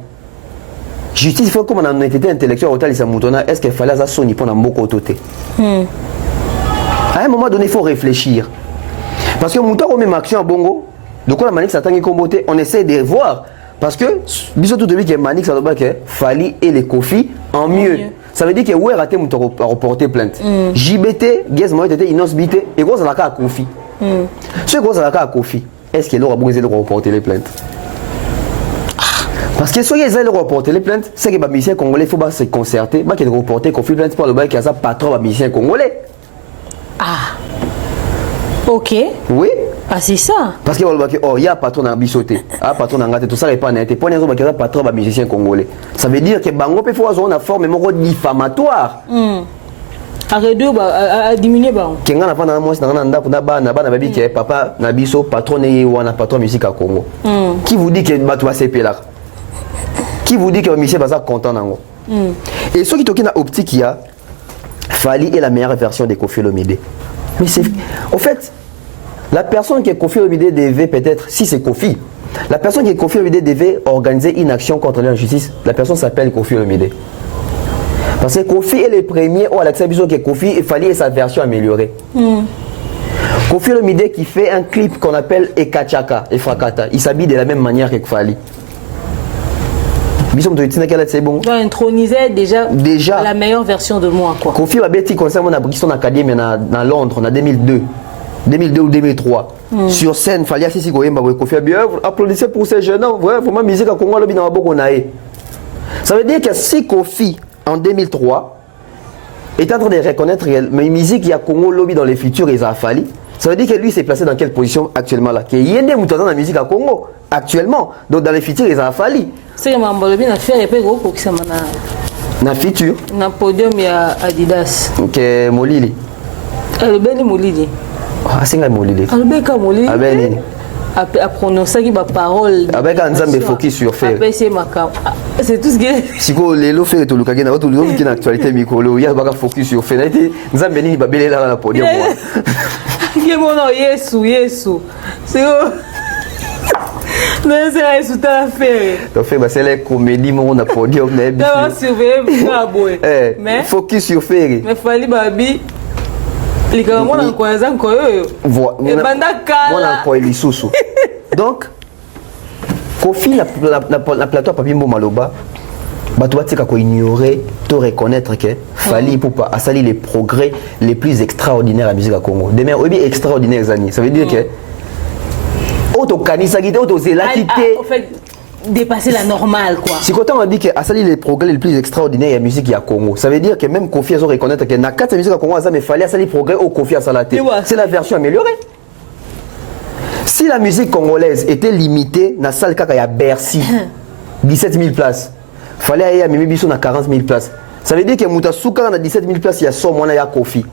Justice il faut comme on a été intellectuel au talisa mutona est-ce que Fally aza Sony pour na mboko toté. À un moment donné il faut réfléchir. Parce que muto ko même action bongo, donc la Manix atangi komboté, on essaie de voir parce que biso tout depuis que Manix a dit que Fally et les Kofi en mieux. Ça veut dire que ouais raté muto a reporté plainte. JBT, Guess moi était inosbité et gros alaka à Kofi. Ce gros alaka à Kofi, est-ce qu'il aura besoin de reporter les plaintes? Parce que soit ils allaient reporter les plaintes, c'est que les musiciens congolais il faut se concerter, bah qu'ils reporter Kofi plainte pour le bail qui a ça patron les musiciens congolais. Ah. OK. Oui. Ah c'est ça. Parce que il y a patron dans bisoté, ah patron dans tout ça n'est pas net. Pour les autres qui a patron les musiciens congolais. Ça veut dire que bango peut faire une forme diffamatoire. À diminuer ba. Kenga na fana moi na ndako na bana babi que papa na biso patron ne wana patron musique à Congo. Qui vous dit que bato va CP là? Qui vous dit que le musicien va content nango? Et ceux qui toquent na optique il y a Fally est la meilleure version de Koffi Olomide. Mais c'est au fait la personne qui est Koffi Olomide devait peut-être si c'est Koffi, la personne qui est Koffi Olomide devait organiser une action contre l'injustice. La personne s'appelle Koffi Olomide. Parce que Koffi est le premier où Alexa Biso qui est Koffi et Fally est sa version améliorée. Koffi Olomide qui fait un clip qu'on appelle Ekachaka et Frakata. Il s'habille de la même manière que Fally. C'est bon. Tu intronisais déjà la meilleure version de moi quoi. Koffi a bêti comme ça on a pris son académie dans Londres en 2002 ou 2003. Sur scène Fally assis Goyemba Koffi a bien applaudissez pour ces jeunes vraiment musique à Congo lobi na boko nae. Ça veut dire que si Koffi en 2003 est en train de reconnaître mais musique il y a Congo lobby dans les futurs et ça a Fally. Ça veut dire que lui s'est placé dans quelle position actuellement là? Qu'il y a des moutons dans la musique à Congo actuellement. Donc dans les futurs il a Fally. C'est que Mambolobi n'a fait repérer pour que ça m'a na futur. Na podium il y a Adidas. OK Molili. Le ben Molili. Ah c'est nga Molili. Le ben ka Molili. Ah ben à prononcer qui ma parole. Avec un Nzambe focus sur faire. C'est tout ce que si ko lelo faire to lukage na to lelo qui na actualité mikolo ya baka focus sur faire. Nzambe ni babele là na podium. Qui mon nom Yesu. C'est mais c'est la résultat à faire. Donc c'est les comédies mon podium na bi. Ça va surveiller boy. Mais focus sur faire. Mais Fally babi les gars moi na kwa zanko yo. Banda kala. Moi na kwa lisusu. Donc Koffi la plateau papi mbo maloba bato batika ko ignorer to reconnaître que Fally pour pas asali les progrès les plus extraordinaires à la musique à Congo. Demain obi extraordinaires années. Ça veut dire que auto kanisa gite auto zelakité en fait dépasser la normale quoi. Si quand on dit que asali les progrès les plus extraordinaires à la musique à Congo, ça veut dire que même Koffi a reconnaître que na quatre musique à Congo ça mais Fally asali progrès au Koffi à salaté. C'est la version améliorée. Si la musique congolaise était limitée dans la salle kaka ya Bercy 17 000 places, fallait aller à Mimi Bisso na 40 000 places. Ça veut dire que Mouta Souka a 17 000 places, il y a 100 mois, il y a Kofi.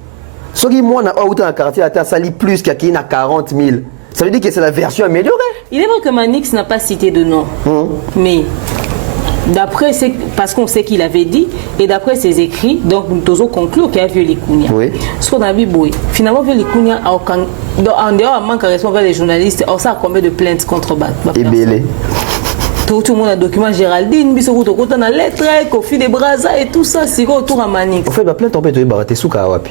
Ce qui moi, dans le quartier, ça lit plus qu'il y a 40 000. Ça veut dire que c'est la version améliorée. Il est vrai que Manix n'a pas cité de nom. Mais d'après, parce qu'on sait qu'il avait dit, et d'après ses écrits, donc nous devons conclure qu'il y a violé Kounia. Oui. Ce qu'on a vu, finalement, violé Kounia, en dehors, manque à répondre les journalistes, ça a combien de plaintes contre Bat? Et Bélé. Tout le monde a document Géraldine, Bissoko, on a lettre, Kofi de Braza et tout ça, c'est autour à Manix. En fait, la plainte, on peut te barater sous Kawapi.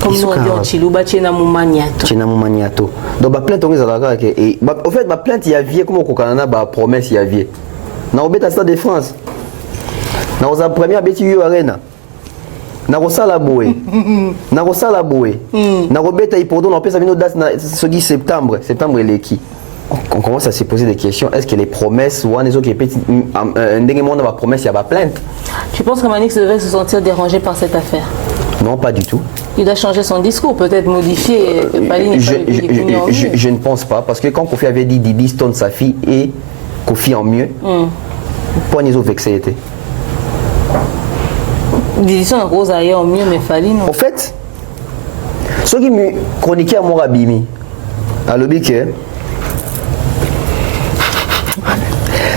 Comme nous on dit en Chilouba, Tchena Moumaniato. Tchena Moumaniato. Donc, la plainte, on est à la et en fait, la plainte, il y a vie, comme au Canada, la promesse, il y a vie. Dans le Stade de France, dans la première bêtise arena, dans le Salaboué, dans le Salaboué, dans le Bêta, pour donner un peu sa date, ce septembre est l'équipe. On commence à se poser des questions. Est-ce que les promesses ou les autres qui petites, un promesse, il y a pas plainte? Tu penses que Manix devait se sentir dérangé par cette affaire? Non, pas du tout. Il a changé son discours, peut-être modifié. Je ne pense pas, parce que quand Kofi avait dit Didi Stone sa fille et Kofi en mieux, pas les autres vexés étaient. Didi Stone en mieux, mais Fali non. En fait, ceux qui me chroniquaient à mon rabimi, à l'objet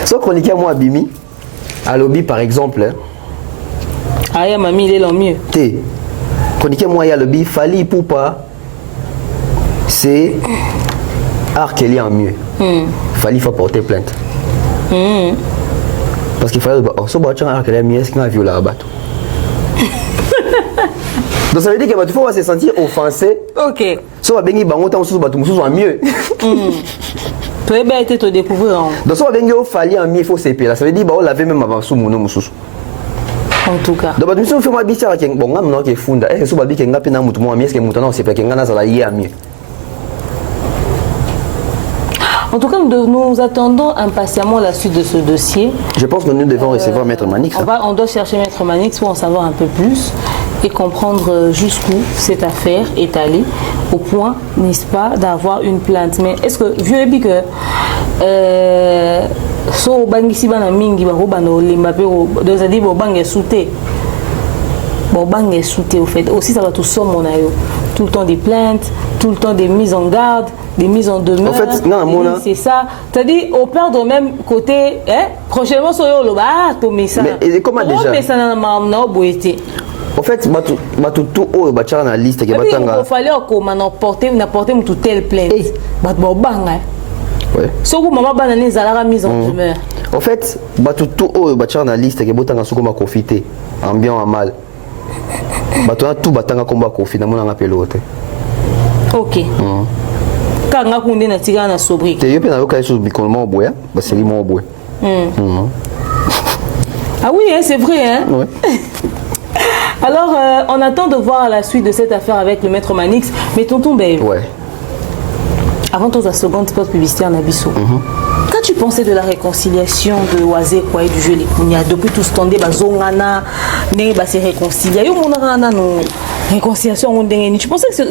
ceux qui chroniquaient à mon rabimi, à l'objet par exemple, Aya Mami, il est le mieux. Chroniquer moi, il y a le bif, Fali Poupa, c'est Arkeli en mieux. Fali faut porter plainte. Parce qu'il fallait se battre Arkeli en mieux, est-ce qu'il a violé la bateau? Donc ça veut dire qu'il faut se sentir offensé. Ok. Si on va venir bangoter sous bateau, nous sommes mieux. Tu es bien été te découvrir. Donc si on va venir au Fali en mieux, il faut s'épeler. Ça veut dire qu'on l'avait même avant sous mon nom. En tout cas. Donc, si on fait un bichard qui est bon, on est funda. Est-ce que vous avez dit que vous avez dit que est-ce que c'est pas que vous avez mieux. En tout cas, nous attendons impatiemment la suite de ce dossier. Je pense que nous devons recevoir Maître Manix. On doit chercher Maître Manix pour en savoir un peu plus et comprendre jusqu'où cette affaire est allée, au point, n'est-ce pas, d'avoir une plainte. Mais est-ce que, vieux dit que so bangisi bana mingi ba robano lemba pe deux a dit bo bang est souté. Bon bang est souté au fait. Aussi ça va tout sommer tout le temps des plaintes, tout le temps des mises en garde, des mises en demeure. En fait, c'est ça. C'est-à-dire au perdre au même côté, prochainement sur le bas, Tomé ça. Mais comment déjà? Mais ça n'a pas boité. En fait, tout haut, bachar na liste qui batanga. Il fallait qu'on m'apporte tout telle plainte. Bat bo bang. Ouais. Soko maman banane zalaka mise en demeure. En fait, tout haut bachar na liste qui botanga soko ma profiter. Ambiant à mal. Batona tout batanga komba kofi na mona pelote. OK. Kanga kunde na tika na sobrique. Te yope na yoka sur bikolmo boya, ba seri mo boya. Ah oui, hein, c'est vrai hein. Ouais. Alors on attend de voir la suite de cette affaire avec le Maître Manix, mais tonton Bey. Ouais. Avant la seconde spot publicitaire Nabiso. Quand tu pensais de la réconciliation de Oazé quoi et du jeu les Kounia depuis tout ce temps de bazongana ne ba se réconcilier yo monana non réconciliation on tu pensais que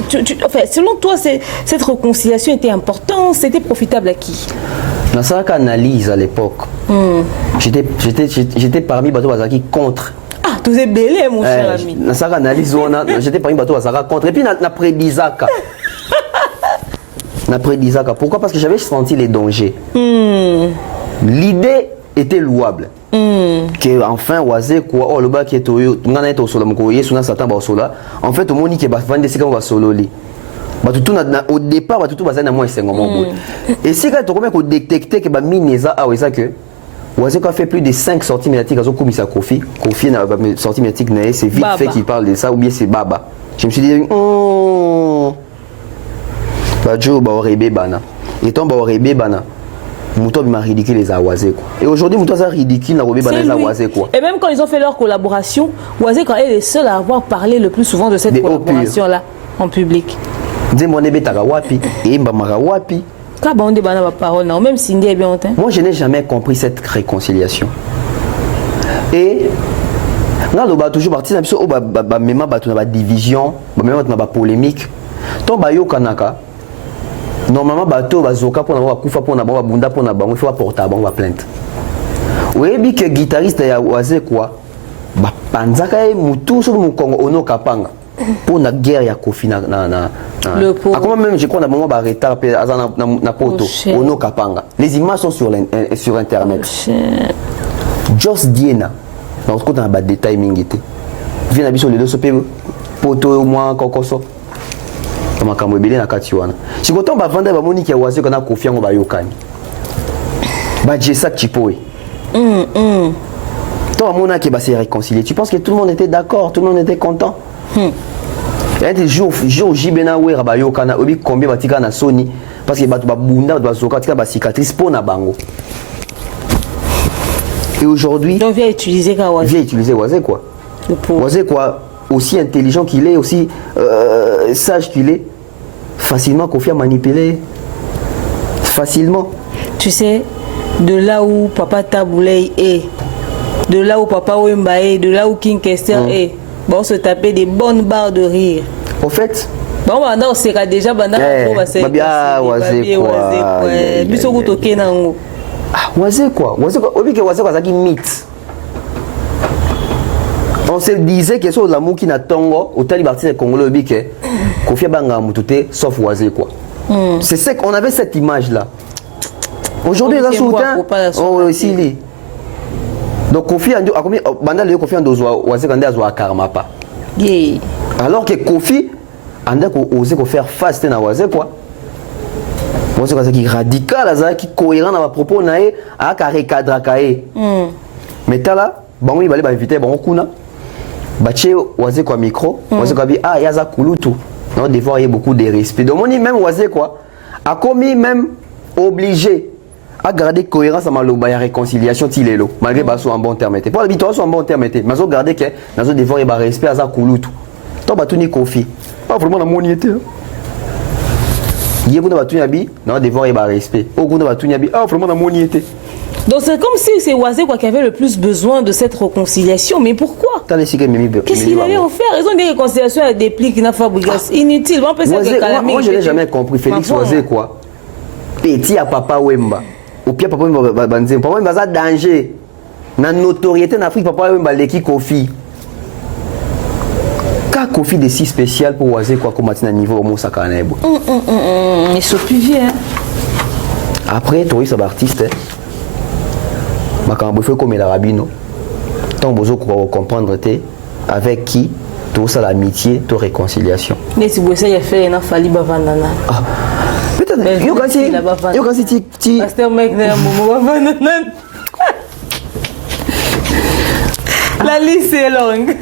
enfin selon toi cette réconciliation était importante, c'était profitable à qui? Dans ça qu'analyse à l'époque. J'étais parmi bateau bazaki contre. Ah, tu es belé mon cher ami. Dans ça qu'analyse j'étais parmi bateau bazaka contre et puis na prédisaka. Pourquoi? Parce que j'avais senti les dangers. L'idée était louable. Que enfin Oazé quoi oh le bas qui est au ngana est au solo mkoye suna satan ba solo. En fait au moni qui ba vendre c'est comme va solo li. Ba tout au départ ba tout ba na moi c'est ngombo. Et c'est quand on commence à détecter que ba mineza ah oui ça que Oazé a fait plus de 5 sorties médiatiques à Kofi na sortie médiatique c'est vite fait qu'il parle de ça ou bien c'est Baba. Je me suis dit Badjo Baorebe Bana. Et ton Baorebe Bana, Mouton m'a ridicule les Oazé quoi. Et aujourd'hui, Mouton a ridicule les Oazé quoi. Et même quand ils ont fait leur collaboration, Oazé quand elle est seule à avoir parlé le plus souvent de cette collaboration-là en public. Même Cindy est bien entendu. Moi, je n'ai jamais compris cette réconciliation. Et on a toujours parti même division, même polémique. Ton bayo kanaka. Normalement, bateau va zoka pour avoir kufa pour avoir bunda pour avoir il faut apporter avoir plainte. Oui, bi que guitariste ya Oazé quoi. ba panzaka mutu so mu Congo ono kapanga pour la guerre ya Kofi na le pauvre. Comment même je crois na moment ba retard na poto ono kapanga. Les images sont sur internet. Jos Diena na ko na ba détail mingité. Vient biso le so pe poto au moins kokoso. Kama kamwe bele na kati wana. Sikoto ba vanda ba moni ki waze ko na Kofi ngo ba yokani. Ba jesa chipoe. Toi, mon qui va se réconcilier. Tu penses que tout le monde était d'accord, tout le monde était content? Il y a des jours, Jibena Oué Rabayo Kana, Obi combien Batika na Sony, parce que Batu Babunda, Bazoka, Tika cicatrice pour na bango. Et aujourd'hui. Donc, viens utiliser Kawazé. Viens utiliser Wazé quoi. Wazé quoi, aussi intelligent qu'il est, aussi sage qu'il est, facilement confié à manipuler. Facilement. Tu sais, de là où Papa Taboulay est, de là où Papa Wemba est, de là où King Kester est, bon, on se tapait des bonnes barres de rire. Au fait, bon, on sera déjà bandana quoi. Wazé quoi. On se disait que sur l'amour qui n'a tongo, au talibarti congolais bique, Kofi Banga Moutoute, sauf Wazé quoi. C'est ça qu'on avait cette image là. Aujourd'hui, les soutien, on aussi. Donc Kofi a combien bandal le Kofi a Wazé quand a karma pas. Alors que Kofi a osé faire face na Wazé quoi. Wazé qui est radical, qui est cohérent dans propos nae, a recadrer kae. Mais là, bon il va inviter bon kuna. Baché Wazé quoi micro, Wazé quoi bi ah yaza kulutu. Non devoir y a beaucoup de respect. Donc on dit même Wazé quoi a commis même obligé à garder cohérence à maloba ya réconciliation tilelo malgré baso en bon terme était pour l'habitant soit en bon terme était mais on garder que nazo devoir y a respect à za kulutu to batuni Kofi pas vraiment la moniété yé kuna batuni abi non devoir y a respect au kuna batuni abi ah vraiment la moniété. Donc c'est comme si c'est Wazé quoi qui avait le plus besoin de cette réconciliation, mais pourquoi? Qu'est-ce qu'il allait en faire? Ils ont des réconciliations avec des plis qui n'ont pas inutile. Moi je n'ai jamais compris Félix Wazé quoi. Petit à Papa Wemba. Ou bien Papa Wemba banzé. Papa Wemba ça danger. Na notoriété en Afrique Papa Wemba leki Kofi. Ka Kofi de si spécial pour Wazé quoi comme à niveau au Moussa Kanebo. Ils sont plus vieux. Après toi ça artiste. Makambo fait comme la rabino. Tant besoin pour comprendre avec qui tout ça l'amitié, toute réconciliation. Mais si vous essayez de faire un fali bavandana. Ah. Peut-être yo quand ti pasteur mec na momo bavandana. La liste est longue.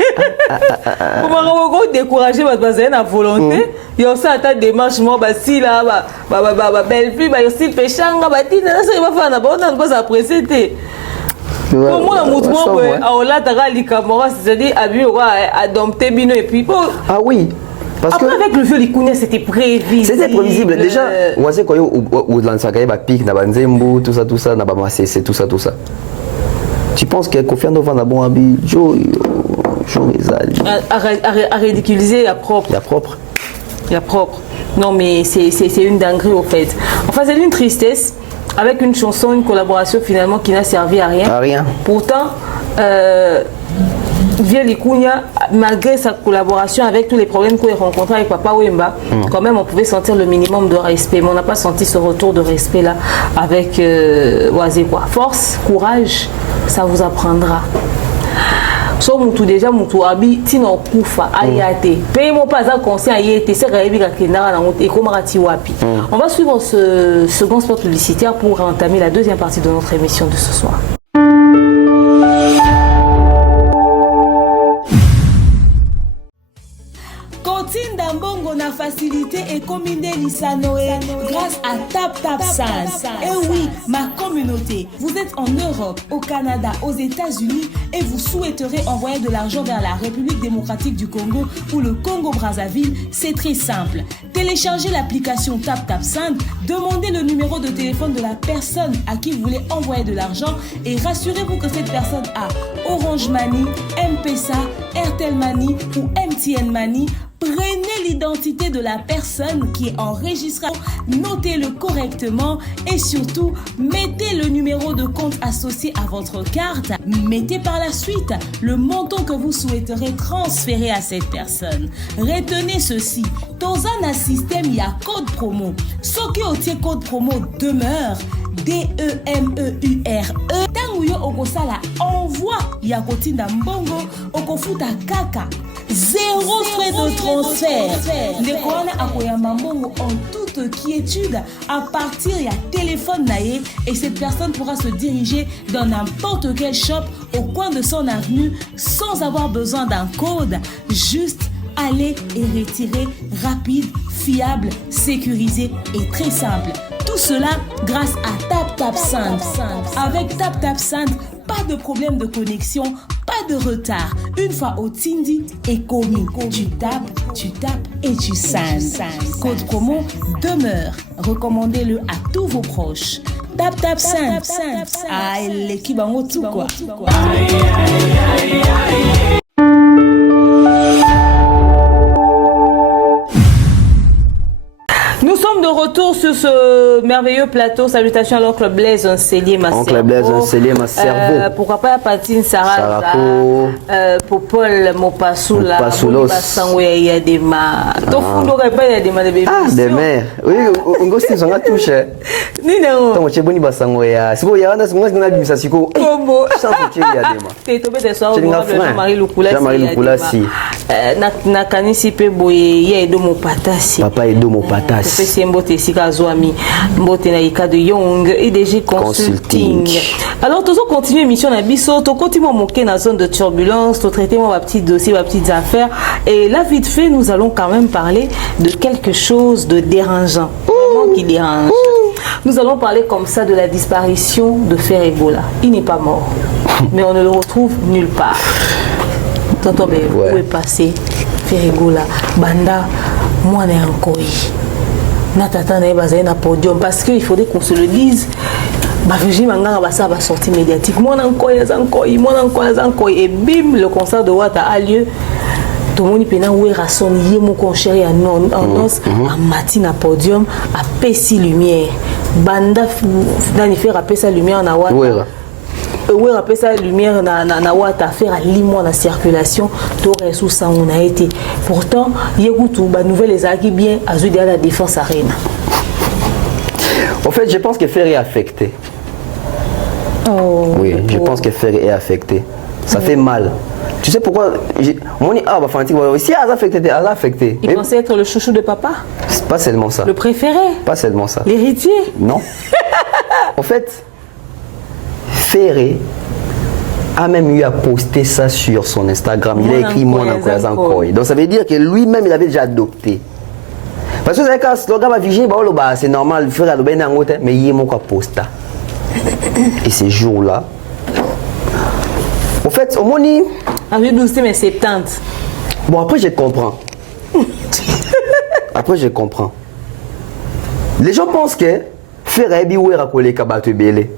Comment décourager votre volonté? Il y a aussi une démarche, si là, belle fille, si péchanga, ça va faire on va s'apprécier. Comment la mouvement c'est-à-dire adopter bino et puis ah oui. Parce après, que avec le vieux Likounia, c'était prévisible. C'était prévisible. Déjà, on sait quoi, ou dans sa carrière, pique, na banzembo, tout ça, na bamassé, tout ça. Tu penses que Kofi Annan va bon habit, à ridiculiser la propre. La propre. Non, mais c'est une dinguerie au fait. Enfin, c'est une tristesse. Avec une chanson, une collaboration finalement qui n'a servi à rien. À rien. Pourtant, Vieux Likounia, malgré sa collaboration avec tous les problèmes qu'il a rencontrés avec Papa Wemba, quand même on pouvait sentir le minimum de respect. Mais on n'a pas senti ce retour de respect là avec Wazé quoi. Force, courage, ça vous apprendra. So mutu déjà mutu abi tino kufa ayate paye mon pas conscient ayete c'est rêver kakenda na monte ekomati wapi. On va suivre ce second spot publicitaire pour entamer la deuxième partie de notre émission de ce soir. Ndambongo na facilité et combiné Lissanoé grâce à TapTapSend. Et oui, ma communauté, vous êtes en Europe, au Canada, aux États-Unis et vous souhaiterez envoyer de l'argent vers la République démocratique du Congo ou le Congo-Brazzaville, c'est très simple. Téléchargez l'application TapTapSend, demandez le numéro de téléphone de la personne à qui vous voulez envoyer de l'argent et rassurez-vous que cette personne a Orange Money, M-Pesa, Airtel Money ou MTN Money Prenez l'identité de la personne qui est enregistrée, notez-le correctement et surtout, mettez le numéro de compte associé à votre carte. Mettez par la suite le montant que vous souhaiterez transférer à cette personne. Retenez ceci, dans un système, il y a code promo. Ce qui est code promo demeure, DEMEURE. Tango yo okosala envoi ya kotinda mbongo okofuta kaka. Zéro frais de transfert. Ndekwana akoyamba mbongo en toute quiétude à partir ya téléphone naé et cette personne pourra se diriger dans n'importe quel shop au coin de son avenue sans avoir besoin d'un code. Juste aller et retirer rapide, fiable, sécurisé et très simple. Tout cela grâce à TapTapSend. Avec TapTapSend, pas de problème de connexion, pas de retard. Une fois au Tindi et commis, tu tapes et tu sends. Code promo demeure. Recommandez-le à tous vos proches. TapTapSend. Ah, l'équipe en haut tout quoi. Nous sommes de retour sur ce merveilleux plateau. Salutations à l'oncle Blaise Nselier, ma oncle Blaise Nselier, ma cerveau. Pourquoi pas Patine Sarah, pour Paul Mopassoula, il y a des mains. Ah, des mères. Oui, on gosse sont à toucher. Nino. Donc, c'est bon, il va s'envoyer. C'est bon, il y a un assurance qu'on a dit ça, c'est quoi? Comment? Sans toucher, il y a des mains. T'es tombé des soirs, Jean-Marie Lukula, si. Nakanisi pe boye, il y a Edo Mopatasi. Papa Edo Mopatasi. C'est Mbote Sikazwami, Mbote Naïka de Young, IDG Consulting. Alors, tous continuer l'émission Nabiso, tu continues à moquer dans la zone de turbulence, tu traites ma petit dossier, ma petites affaires. Et là, vite fait, nous allons quand même parler de quelque chose de dérangeant. Vraiment qui dérange. Nous allons parler comme ça de la disparition de Ferregola. Il n'est pas mort, mais on ne le retrouve nulle part. Tonton, mais où est passé Ferregola? Banda, moi, n'est encore. Natata na bazé na podium parce qu'il faudrait qu'on se le dise. Bah Virginie Manganga va ça va sortir médiatique. Moi encore et bim le concert de Wata a lieu. Tout le monde pena où est rasson yé mon conchéri en annonce en matin à podium à Pessi lumière. Banda dans faire appeler sa lumière na Wata. Oui, après ça, lumière na wata faire à limon la circulation, tout sous ça on a été. Pourtant, il y a tout bah nouvelle les acquis bien à la défense arena. En fait, je pense que Ferré est affecté. Oh, oui, je pense que Ferré est affecté. Ça fait mal. Tu sais pourquoi? On dit ah bah fanatique, si elle est affecté. Il pensait être le chouchou de papa. C'est pas seulement ça. Le préféré. Pas seulement ça. L'héritier. Non. En fait. Ferré a même eu à poster ça sur son Instagram. Il a écrit Mon Ankoy. Donc ça veut dire que lui-même il avait déjà adopté. Parce que quand le slogan va viger, c'est normal, Ferré a adopté, mais il est mon posta. Et ces jours-là, en fait, au moni. En 2012, mais 70. Bon, après je comprends. Après je comprends. Les gens pensent que Ferré a bioué à coller Kabato Belé.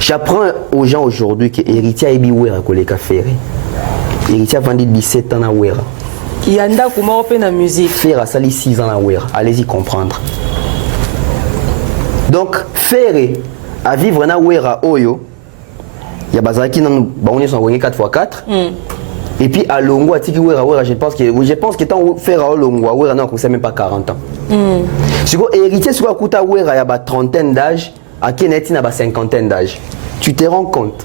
J'apprends aux gens aujourd'hui que Héritier a bioué à coller Ferré. Héritier a vendu 17 ans à Ouera. Il y a un comment on fait la musique. Ferré a sali 6 ans à Ouera. Allez-y comprendre. Donc, Ferré a vivre à Ouera Oyo. Il y a Bazaki dans nous sont 4x4. Et puis à Longo, à Tiki Ouera, je pense que tant Ferré à Longo, à Ouera, non, on ne sait même pas 40 ans. Si vous héritier sur Akuta Ouera, il y a une trentaine d'âge, à Keneti, il y a une cinquantaine d'âge. Tu te rends compte?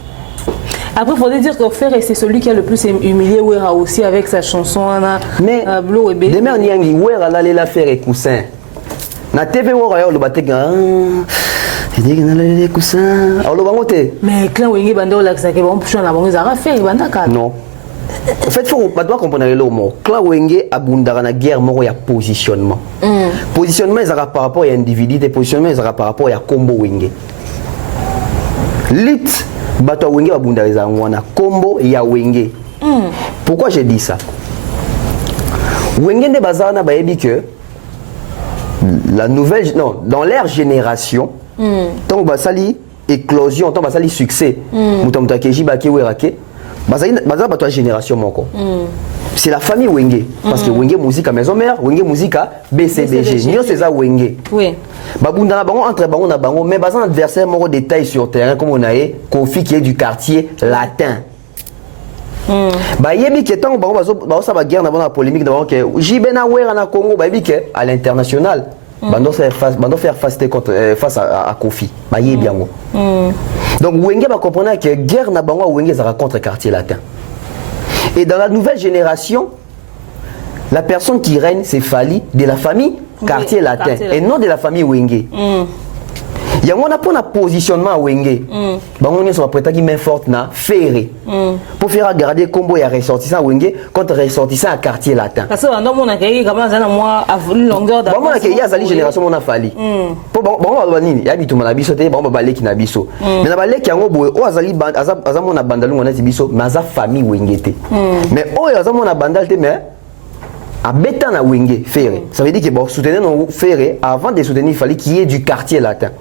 Après, il faudrait dire que Ferré, c'est celui qui a le plus humilié Ouera aussi avec sa chanson mais Blue et B. Demain, on y a dit Ouera, là, il a fait coussin. Na TV Ouera, le batek, il dit qu'il a les coussins. Alors, le bangoté. Mais quand Wenge Bando, là, ça qui va pousser la banque, ça va faire, il va d'accord. Non. En fait, il faut comprendre le mot. Quand Wenge a bundara na guerre, il y a positionnement. Positionnement, il y a par rapport à l'individu, et positionnement, il y a par rapport à combo Wenge. Lit, bato Wenge a bundara na combo ya Wenge. Pourquoi j'ai dit ça? Wenge ne bazana ba yebi que la nouvelle, non, dans leur génération, tant que sali éclosion, tant que sali succès, mutamutakeji baki werake. Baza bato génération moko. c'est la famille Wenge. Parce que Wenge musique à maison mère, Wenge musique à BCBG. Nous, c'est ça Wenge. Oui. Babunda bango entre bango na bango, mais bazan adversaire moro détail sur terrain comme on a eu Kofi qui est du quartier latin. Bah yebi qui tant bango bazo ça va guerre na la polémique na bango que Jibena Wera na Congo bah yebi que à l'international bando faire face contre face à Kofi. Bah yebi yango. Donc Wenge va comprendre que guerre na bango Wenge ça contre quartier latin. Et dans la nouvelle génération, la personne qui règne, c'est Fally, de la famille quartier latin, et non de la famille Wenge. Il y a un positionnement à Wenge. On est prêt qui main forte na Ferré. Pour faire garder combo et ressortissant à Wenge contre ressortissant à quartier latin. Parce que on a accueilli comme ça moi à longueur d'avance. On a accueilli à la génération on a Fally. Pour bon il y a bitu na biso te bon balé qui na biso. Mais na balé qui ngo boy o azali azamo na bandalu on a biso mais za famille Wenge te. Mais o azamo na bandal te mais à Bétan à Wenge, Ferré. Ça veut dire que bon, soutenir nos Ferré, avant de soutenir, il fallait qu'il y ait du quartier latin.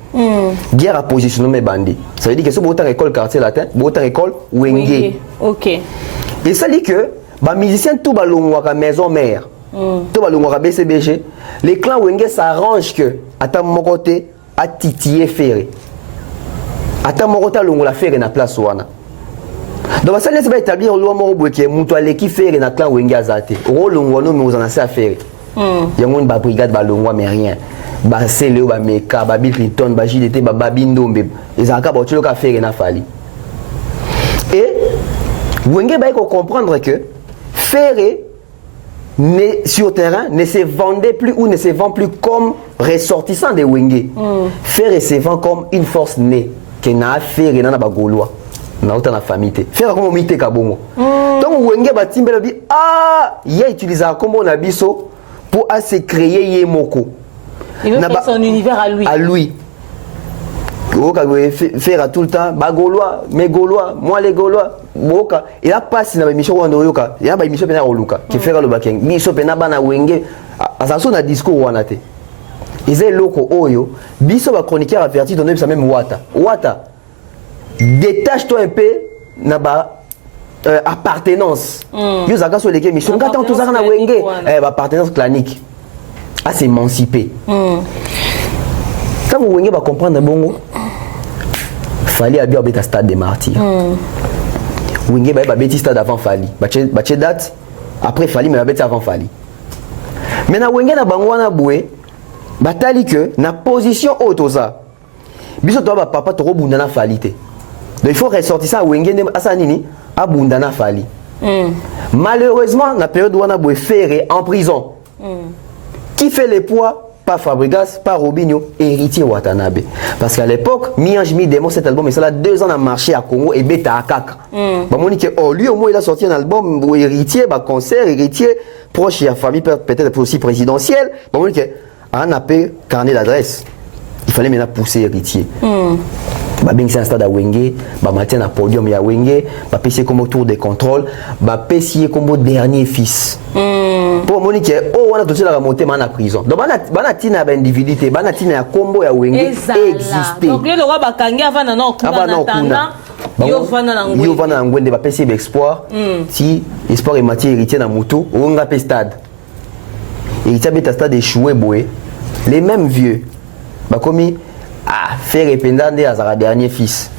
Guerre à positionner mes bandits. Ça veut dire que si vous avez école quartier latin, vous avez école Wenge. Ok. Et ça dit que, les musiciens, tout le maison mère, tout le BCBG, les clans Wenge s'arrangent que, à ta mon côté, à titiller Ferré. À ta mon côté, la Ferré na place ouana. Donc ça laisse pas établir loi moro boke muto aleki faire na clan Wenge azate rolongwa no mais on a ça faire yango ba brigade ba longwa mais rien ba sele ba meka ba Bill Clinton ba JDT ba babindombe ezaka ba tsholo ka faire na Fally et Wenge ba ko comprendre que Ferré sur terrain ne se vendait plus ou ne se vend plus comme ressortissant de Wenge. Ferré se vend comme une force née que na Ferré na ba Gaulois. Na la famille faire comme mité kabongo donc Wenge ba timbela bi il a utilisé comme on a biso pour se créer yemoko il veut faire son univers à lui faire tout le temps ba Gaulois mes Gaulois moi les Gaulois boka il a passé na émission on yoka il y a ba émission pena oluka qui faire le bakeng biso pena bana Wenge asaso na discours wana te ils loko oyo biso ba chroniqueur averti donner ça même wata détache-toi un peu na ba appartenance. Yo zaka so leke mission quand on na Wenge appartenance clanique à s'émanciper. Quand Wenge va comprendre bongo Fally a bien beta stade des martyrs. Wenge ba beti stade avant Fally. Ba date après Fally mais ba beti avant Fally. Mais na Wenge na bango wana boué batali que na position autoza. Biso to ba papa to robunda na Fally te. Donc il faut ressortir ça à Wenge à Sanini, à Bundana Fally. Malheureusement, la période où on a Ferré en prison. Qui fait les poids? Pas Fabregas, pas Robinho, héritier Watanabe. Parce qu'à l'époque, Mianj mi démo cet album, et ça a 2 ans à marcher à Congo et Beta à Kaka. Lui au moins il a sorti un album où héritier, concert, héritier, proche de la famille, peut-être aussi présidentielle. On a appelé carnet d'adresse. Il fallait maintenant pousser héritier. C'est un stade à Wenge, matin à podium à Wenge, PC comme tour de contrôle, PC comme dernier fils. Pour Monique, on a tout la montée en prison. Donc, Banatina a individualité, Banatina a combo à Wenge existé. Donc, le roi Bakanga va Yo va na ngwende ba PC Espoir. Si Espoir est matière héritier na Moutou, on a stade. Héritier beta stade échoué boé. Les mêmes vieux. Bakomi faire épendant à dernier fils.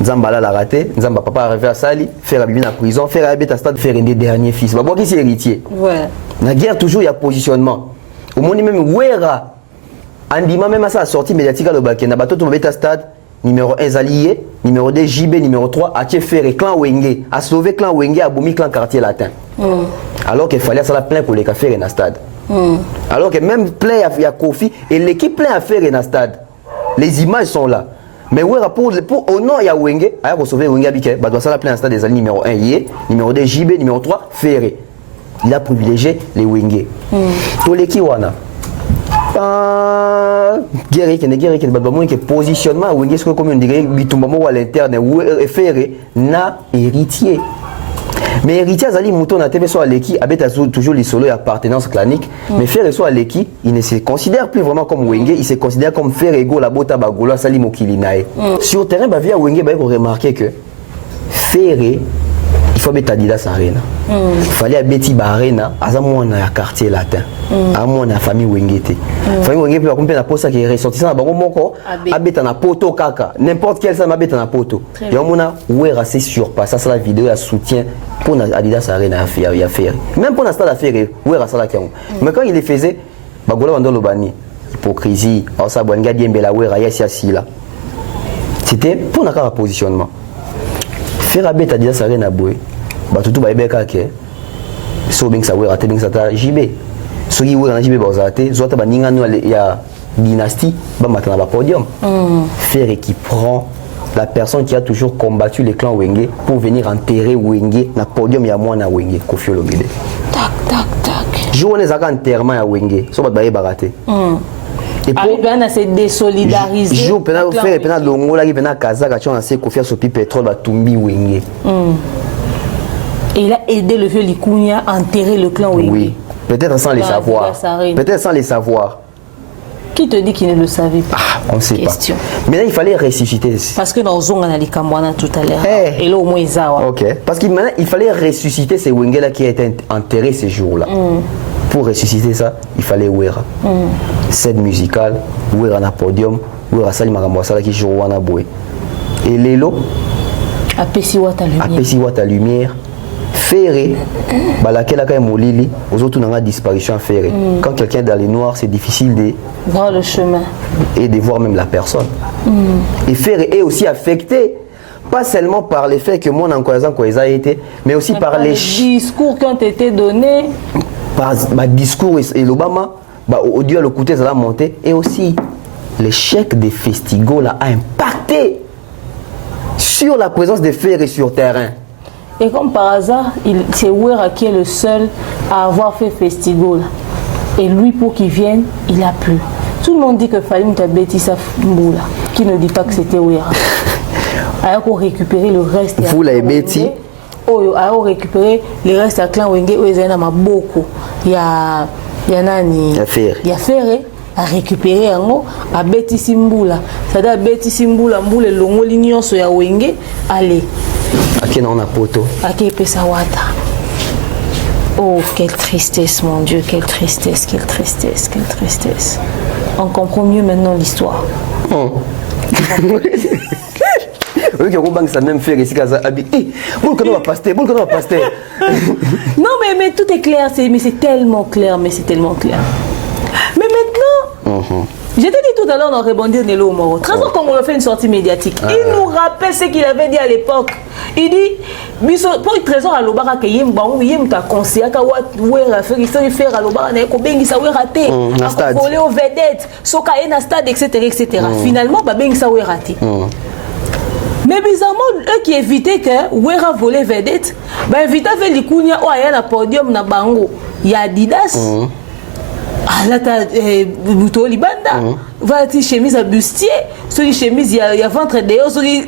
Nzambala l'a raté, Nzamba papa arrivé à Sali, faire abîmer la prison, faire habiter à stade, faire un des derniers fils. Bah, qui c'est héritier? Ouais. La guerre, toujours, il y a positionnement. Au monde, même, Wera, Andima, même à ça, sortie médiatique à l'Obaké, n'a pas tout à stade, numéro 1, Zalié, numéro 2, JB, numéro 3, à Tchefere, clan Wenge, à sauver clan Wenge, à Boumi, clan quartier latin. Alors qu'il fallait ça la plein pour les cafés et stade. Alors que même plein à Kofi, et l'équipe plein à faire et stade. Les images sont là. Mais ouais, pour au nom, il y a Wenge, il y a sauver Wenge Abike, bah doit ça la plein stade des alliés numéro 1 Yé, numéro 2 JB, numéro 3 Ferré. Il a privilégié les Wenge. Pour les Kiwana. Guerre qui est positionnement Wenge, ce que comme on dirait, Bitumbamo à l'interne, Ferré n'a héritier. Mais héritier Azali Mouton a TV soit Aleki, Abeta toujours les solos et appartenance clanique. Mais Ferré soit Aleki, il ne se considère plus vraiment comme Wenge, il se considère comme Ferrego, la Bota Bagolo, Sali Mokilinae. Sur le terrain, via Wenge, il faut remarquer que Ferré, il faut mettre Adidas Arena. Il fallait abeti Arena, à un quartier latin, à la famille Wengete. Famille Wengete peut accompagner la poste qui est ressortissant à Bango Moko, abeta na poto kaka, n'importe quel ça m'abeta na poto. Et on a ouais assez surpassé ça la vidéo à soutien pour Adidas Arena à faire. Même pour l'instant à faire, ouais à ça la kion. Mais quand il les faisait, Bagola Wando Lobani, hypocrisie, alors ça Bwanga Diembela ouais Raya Sila. C'était pour notre positionnement. Faire abeta Adidas Arena boué. Batutu baibeka ke so bing sa wera te bing sa ta JB so yi wera na JB bazate zota ba ninga no ya dynastie ba matana ba podium faire qui prend la personne qui a toujours combattu les clans Wenge pour venir enterrer Wenge na podium ya mwana Wenge Koffi Olomide tac jour les aka enterrement ya Wenge so ba baibaka et pour bien se désolidariser jour pena faire pena longola ki pena kazaka chona se Koffi Sopi pétrole ba tumbi Wenge. Et il a aidé le vieux Likunya à enterrer le clan Wenge. Oui, peut-être sans les savoir. Peut-être sans les savoir. Qui te dit qu'il ne le savait pas? On ne sait pas. Mais là, il fallait ressusciter. Parce que dans Zonga, on a dit Kamwana tout à l'heure. Et là, au moins, Zawa. Ok. Parce qu'il fallait ressusciter ces Wenge-là qui étaient enterrés ces jours-là. Pour ressusciter ça, il fallait Wera. Scène musicale, Wera na podium, Wera Sali Makamwasala qui joue Wana Boué. Et Lelo, Apesi Wata Lumière. Ferré, laquelle a molili, aux autres on a disparition ferré. Quand quelqu'un est dans les noirs, c'est difficile de voir le chemin et de voir même la personne. Et Ferré est aussi affecté, pas seulement par les faits que moi en a été, mais aussi par les discours qui ont été donnés, par discours et l'Obama, au Dieu le côté ça a monté, et aussi l'échec des festivals a impacté sur la présence des Ferré sur terrain. Et comme par hasard, c'est Wera qui est le seul à avoir fait festival. Et lui, pour qu'il vienne, il a plu. Tout le monde dit que Falim Tabeti Safmboula, qui ne dit pas que c'était Wera. Alors qu'on récupérer le reste. Vous l'avez bêti. Alors récupérer le reste à Clan Wenge, où il y en a beaucoup. Il y a Nani. Il y a Ferré. À récupérer en haut, à Beti Simboula. C'est-à-dire Beti Simboula, Mboule, Longo, Lignon, Soya Wenge, allez. Aki on a poto. Aki Pesawata. Oh, quelle tristesse, mon Dieu, quelle tristesse, quelle tristesse, quelle tristesse. On comprend mieux maintenant l'histoire. Oui, que ça même fait ici Kaza Abi. Bon que nous va passer, bon que nous va passer. Non, mais tout est clair, mais c'est tellement clair, mais c'est tellement clair. Mais maintenant. Je t'ai dit tout à l'heure, on a rebondi Nelo Moro. Trésor Congo a fait une sortie médiatique. Il nous rappelle ce qu'il avait dit à l'époque. Il dit, pour le Trésor à l'Obara, qu'il y a un conseiller qui a faire à l'Obara, il a raté. Il a volé aux vedettes, il a stade, etc. Finalement, il a raté. Mais bizarrement, eux qui évitaient que Wera volait vedette, évitaient que Likunya ou Aya na podium na bango. Il y a Adidas. Ah là t'as Bouto Libanda, va t chemise à bustier, sur les chemises il y a ventre dehors, sur les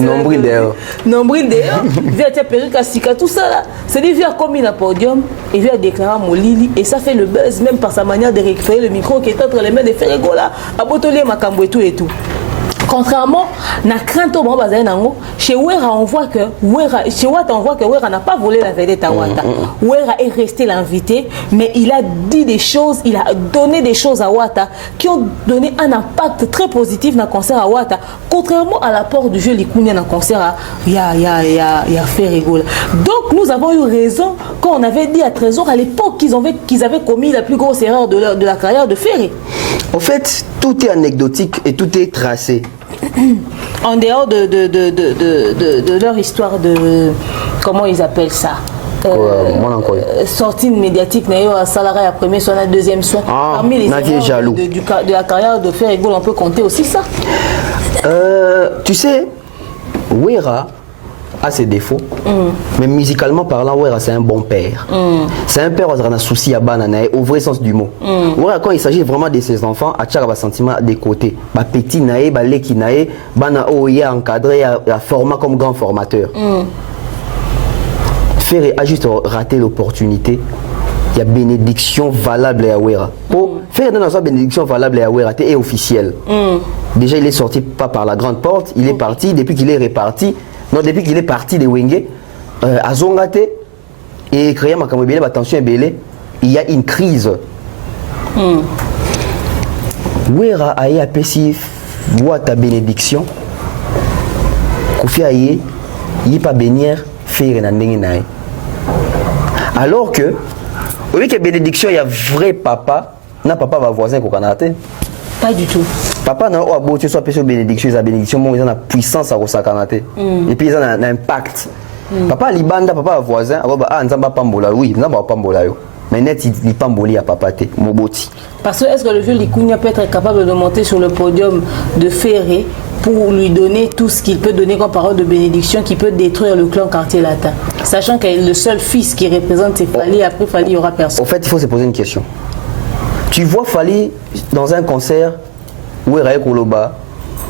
nombril dehors. Nombril dehors, vient ta perruque à sika, tout ça là. C'est dit vient comme il a podium et vient déclarer Molili et ça fait le buzz même par sa manière de récupérer le micro qui est entre les mains de Ferrego là, à Botolier Makambo et tout. Contrairement à crainte au chez Wera on voit que chez Wata on voit que Wera n'a pas volé la vedette à Wata. Wera est resté l'invité, mais il a dit des choses, il a donné des choses à Wata qui ont donné un impact très positif dans le concert à Wata. Contrairement à l'apport du jeu Likunya dans le concert à Ferrego. Donc nous avons eu raison quand on avait dit à Trésor à l'époque qu'ils avaient commis la plus grosse erreur de la carrière de Ferré. En fait, tout est anecdotique et tout est tracé. En dehors de leur histoire de... Comment ils appellent ça sortie médiatique, salarié à premier soin, à deuxième soin. Parmi les erreurs de la carrière de Ferrego, on peut compter aussi ça. Tu sais, Wera a ses défauts, mais musicalement parlant, Wera c'est un bon père. C'est un père qui a un souci à banana, au vrai sens du mot. Wera, quand il s'agit vraiment de ses enfants, à chaque sentiment des côtés. Petit naé, leki naé, bana oya encadré, à format comme grand formateur. Ferré a juste raté l'opportunité. Il y a bénédiction valable à Wera. Pour faire dans sa bénédiction valable à Wera, c'est officiel. Déjà, il est sorti pas par la grande porte, il est parti. Depuis qu'il est reparti, Non, depuis qu'il est parti de Wenge, à Zongate, et créé ma camobile, attention, il y a une crise. Wera aye apesi voix ta bénédiction. Kofi aye, il pas bénir faire na ndenge nae. Alors que, oui que bénédiction, il y a vrai papa, na papa va voisin au Canada. Pas du tout. Papa n'a pas beau tu sois appelé bénédiction, la bénédiction, ils ont la puissance à Canada. Et puis ils ont un impact. Papa libanda, papa voisin, ah nzamba pambola, oui, nzamba pambola yo. Mais net il pamboli à papa te, moboti. Parce que est-ce que le vieux Likunya peut être capable de monter sur le podium de Ferré pour lui donner tout ce qu'il peut donner comme parole de bénédiction qui peut détruire le clan quartier latin, sachant qu'il est le seul fils qui représente ses Fali, après Fali il n'y aura personne. En fait, il faut se poser une question. Tu vois Fali dans un concert où il y a Koloba,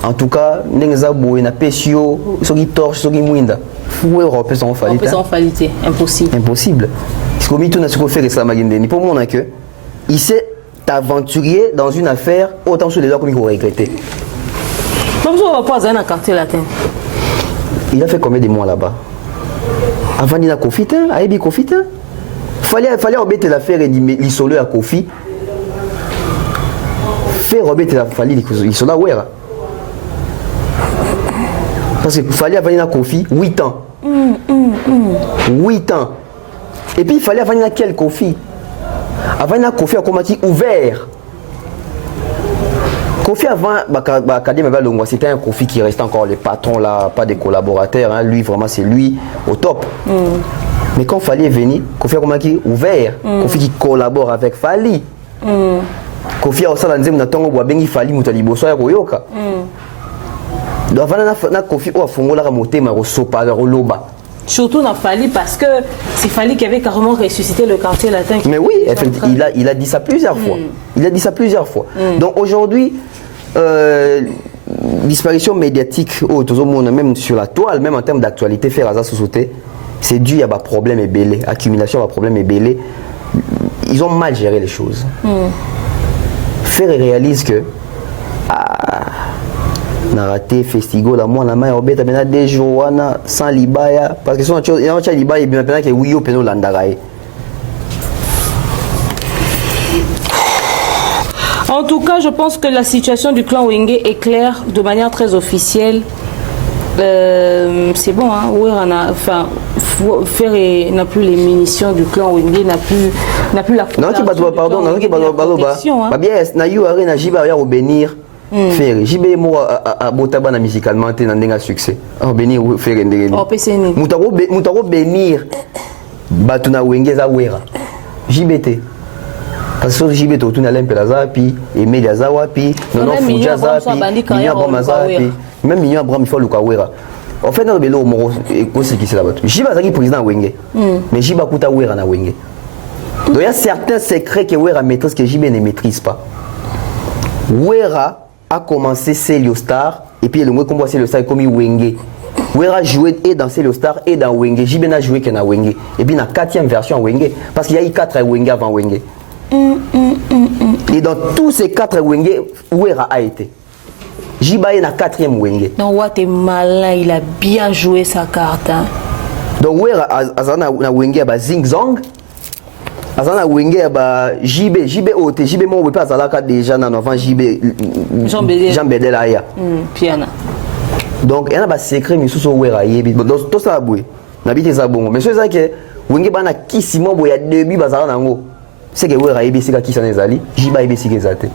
en tout cas, Nengzabou, na Pesio, Sogi Torche, Sogi Mwinda. Où est représentant Fali? Impossible. Impossible. Ce qu'on tout ce qu'on fait récemment, pour moi, que il s'est aventurier dans une affaire autant sur les doigts comme il faut regretter. Il a fait combien de mois là-bas? Avant il a Kofi, Aïbi Kofi. Fallait embêter l'affaire et l'isoler à Kofi. Faire embêter la fallait l'isoler à Wera. Parce qu'il fallait avoir un Kofi 8 ans. 8 ans. Et puis il fallait avoir quel Kofi? Avant un Kofi a commencé ouvert. Kofi avant, c'était un Kofi qui restait encore les patrons là, pas des collaborateurs. Hein. Lui vraiment c'est lui au top. Mais quand Fali est venu, Kofi a commencé ouvert. Kofi qui collabore avec Fali. Kofi a aussi dit que Fali mutaliboso ya koyoka. Donc avant na Kofi a fongola la moté ma sopa loba. Surtout dans Fali parce que c'est Fali qui avait carrément ressuscité le quartier latin. Mais oui, il a dit ça plusieurs fois. Il a dit ça plusieurs fois. Donc aujourd'hui, disparition médiatique, même sur la toile, même en termes d'actualité, faire à la société, c'est dû à des problèmes ébélés, accumulation de problèmes ébélés. Ils ont mal géré les choses. Faire et réalise que Narate Festigo la moi la main obeta bena des jours sans libaya parce que son chose il y a libaya bien pendant que oui au peno landarae. En tout cas, je pense que la situation du clan Wenge est claire de manière très officielle. C'est bon, hein. Enfin, Ferré n'a plus les munitions du clan Wenge, n'a plus la. Non, qui bat pardon, non qui bat pardon. Bah bien, na you arena jiba ya obéir. Ferré, jibe mo a botaba na musicalement te na ndenga succès. Obéir Ferré ndenge. Oh PCN. Mutaro bénir batuna Wenge za wera. JBT. Parce que JB tout na lempela za pi Emilia za wapi, non Fuja za pi, même Mignon Abraham il faut le kawera. En fait dans le belo mo ko ce qui c'est là-bas. JB azaki président Wenge. Mais JB kuta wera na Wenge. Donc il y a certains secrets que Wera maîtrise que JB ne maîtrise pas. Wera a commencé Célio Star et puis le mot comme Célio Star comme Wenge. Wera joué et dans Célio Star et dans Wenge. JB n'a joué que na Wenge. Et puis la 4e version Wenge parce qu'il y a eu 4 Wenge avant Wenge. Et dans tous ces 4 Wenge, Wera a été. Jiba est la 4e Wenge. Donc Watt est malin, il a bien joué sa carte. Hein. Donc Wera a Wenge à Zing Zong. Azana Wenge à JB OT. JB mon pas Zalaka déjà avant JB Jean Bedel Aya. Piana. Donc il y a un secret mais sous Wera yebi. Donc tout ça aboué. N'habite ça bon. Mais c'est ça que Wenge bana kisimo boya début bazala nango. C'est que Wera yebi sika qui s'en ezali, Jiba yebi sika ezate.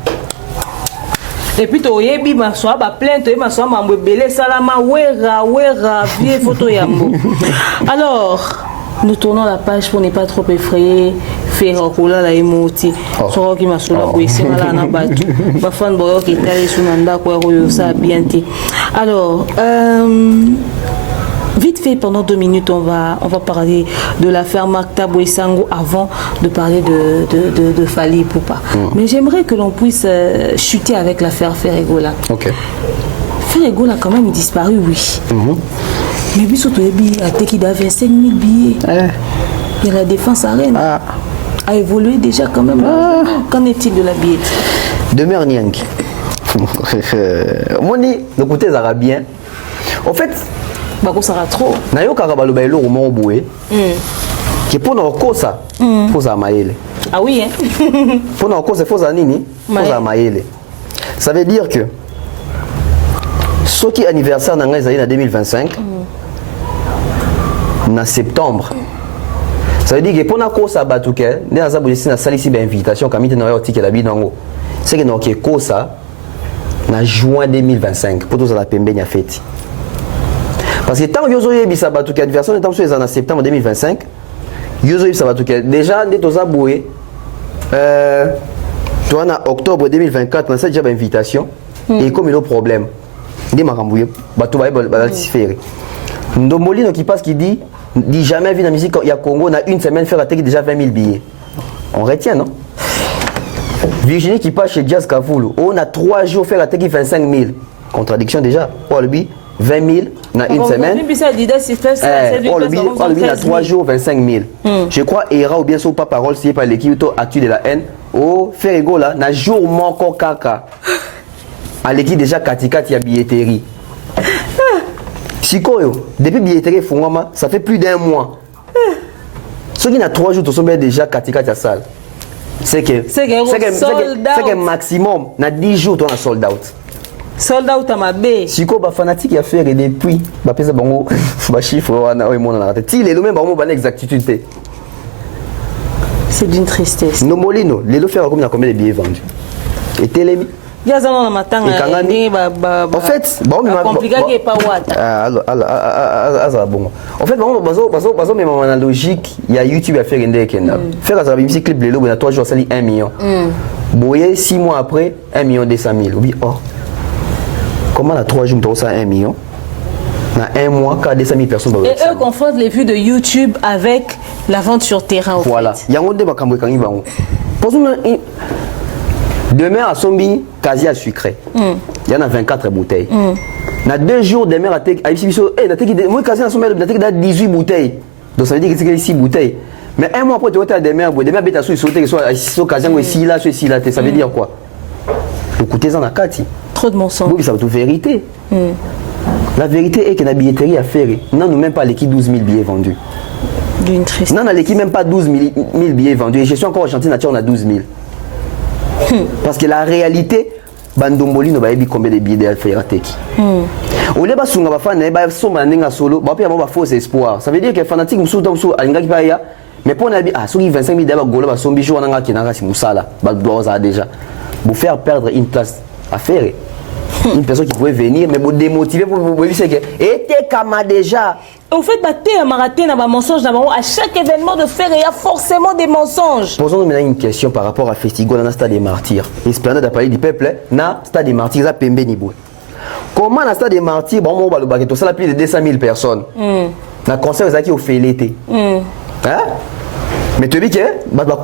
Et puis to yebi ma soa ba plainte ma soa mambo belé salama Wera vie photo yambo. Alors, nous tournons la page pour ne pas trop effrayer faire kola la emoti. So ki masula ko esengala na batu. Ba fan boyo ki tali sunanda ko yo sa bien ti. Alors, vite fait, pendant 2 minutes, on va parler de l'affaire Makta Boisango avant de parler de Fali Poupa. Mais j'aimerais que l'on puisse chuter avec l'affaire Ferregola. Ok. Ferregola, quand même, il disparu, oui. Mais puis surtout, il a été 25 000 billets. Et la défense arène a évolué déjà quand même. Qu'en est-il de la billetterie? Demeure Nianki. Moni, le côté arabien. En fait, Bako sera trop. Nayo karabalo bailo mo boué. Qui pour nos kosa, faut za maele. Ah oui hein. Pour nos kosa faut za nini? Faut za maele. Ça veut dire que ce qui est anniversaire dans en 2025 en septembre. Ça veut dire que pour nos kosa batuke, ne azabu ici na salisi ba invitation kamite na yo ticket la binango. C'est que donc kosa en juin 2025 pour tous la pembe nya fête. Parce que tant que vous avez dit anniversaire, tant que en septembre 2025, vous avez dit déjà, vous avez en octobre 2024, on a déjà une invitation. Et comme il y a un problème, vous avez dit Ndombolino qui passe qui dit jamais vu dans la musique, il y a Congo, on a une semaine faire attaquer déjà 20 000 billets. On retient, non? Virginie qui passe chez Jazz Kavoulou, on a 3 jours faire attaquer 25 000. Contradiction déjà. Pour lui, 20 000 dans une semaine. On lui a 3 jours, 25 000. Je crois qu'il y aura ou bien sûr pas parole si par l'équipe actuelle de la haine. Oh, faire ego là, n'a jour manquant caca. À l'équipe déjà Katika, il y a billetterie. Chikoyo, depuis billetterie Fongama, ça fait plus d'un mois. Ceux qui n'ont 3 jours, sont déjà Katika, la salle. C'est que maximum, na 10 jours, tu as sold out. Sold out à ma baie. Si tu es fanatique, il a fait depuis, il a bon, chiffre, il est le même exactitude. C'est d'une tristesse. Nos molino, les faire combien de billets vendus? Et télémi. Il y a un matin, en fait, compliqué qui est pas en fait, même en logique, il y a YouTube à faire faire un clip de l'eau, il y a 3 jours, ça dit 1 million. Boyer 6 mois après, 1 million 200 000. Oui, oh. Comment à 3 jours, tu as 1 million? Dans 1 mois, 200 000 personnes. Et eux confrontent les vues de YouTube avec la vente sur terrain. Voilà. Il y a un débat quand il va. Demain à Sombi, quasi à sucré. Il y en a 24 bouteilles. Dans 2 jours, demain à moi, quasi à Sombi, il y a 18 bouteilles. Donc ça veut dire que c'est 6 bouteilles. Mais 1 mois après, tu vas demain, tu vas sauter, ici, là, ça veut dire quoi? Écoutez en Akati. Trop de mensonges. Oui, ça va être vérité. La vérité est que la billetterie a fait. Non, nous même pas l'équipe 12 000 billets vendus. D'une tristesse. Non, l'équipe même pas 12 000 billets vendus. Et je suis encore Argentine, on a 12 000. Parce que la réalité, Bandomboli ne va pas combien de billets de faire teki. Au lieu de faire des fans, ils vont solo, ils vont faux espoir. Ça veut dire que les fanatiques ne sont pas mais pour les 25 000 dollars, ils sont bijoux en anglais qui n'ont pas déjà. Pour faire perdre une place à faire. Une personne qui pouvait venir, mais pour démotiver, pour vous dire que était comme déjà. Au fait, mensonge à chaque événement de faire, il y a forcément des mensonges. Posons-nous maintenant une question par rapport à Festigo dans le stade des martyrs. L'esplanade d'Appareil du peuple, dans le stade des martyrs, ça pembe nibou. Comment dans le stade des martyrs, bon, on va le ça a plus de 200 000 personnes. Dans le concert, ils ont qui ont fait l'été. Mais tu dis que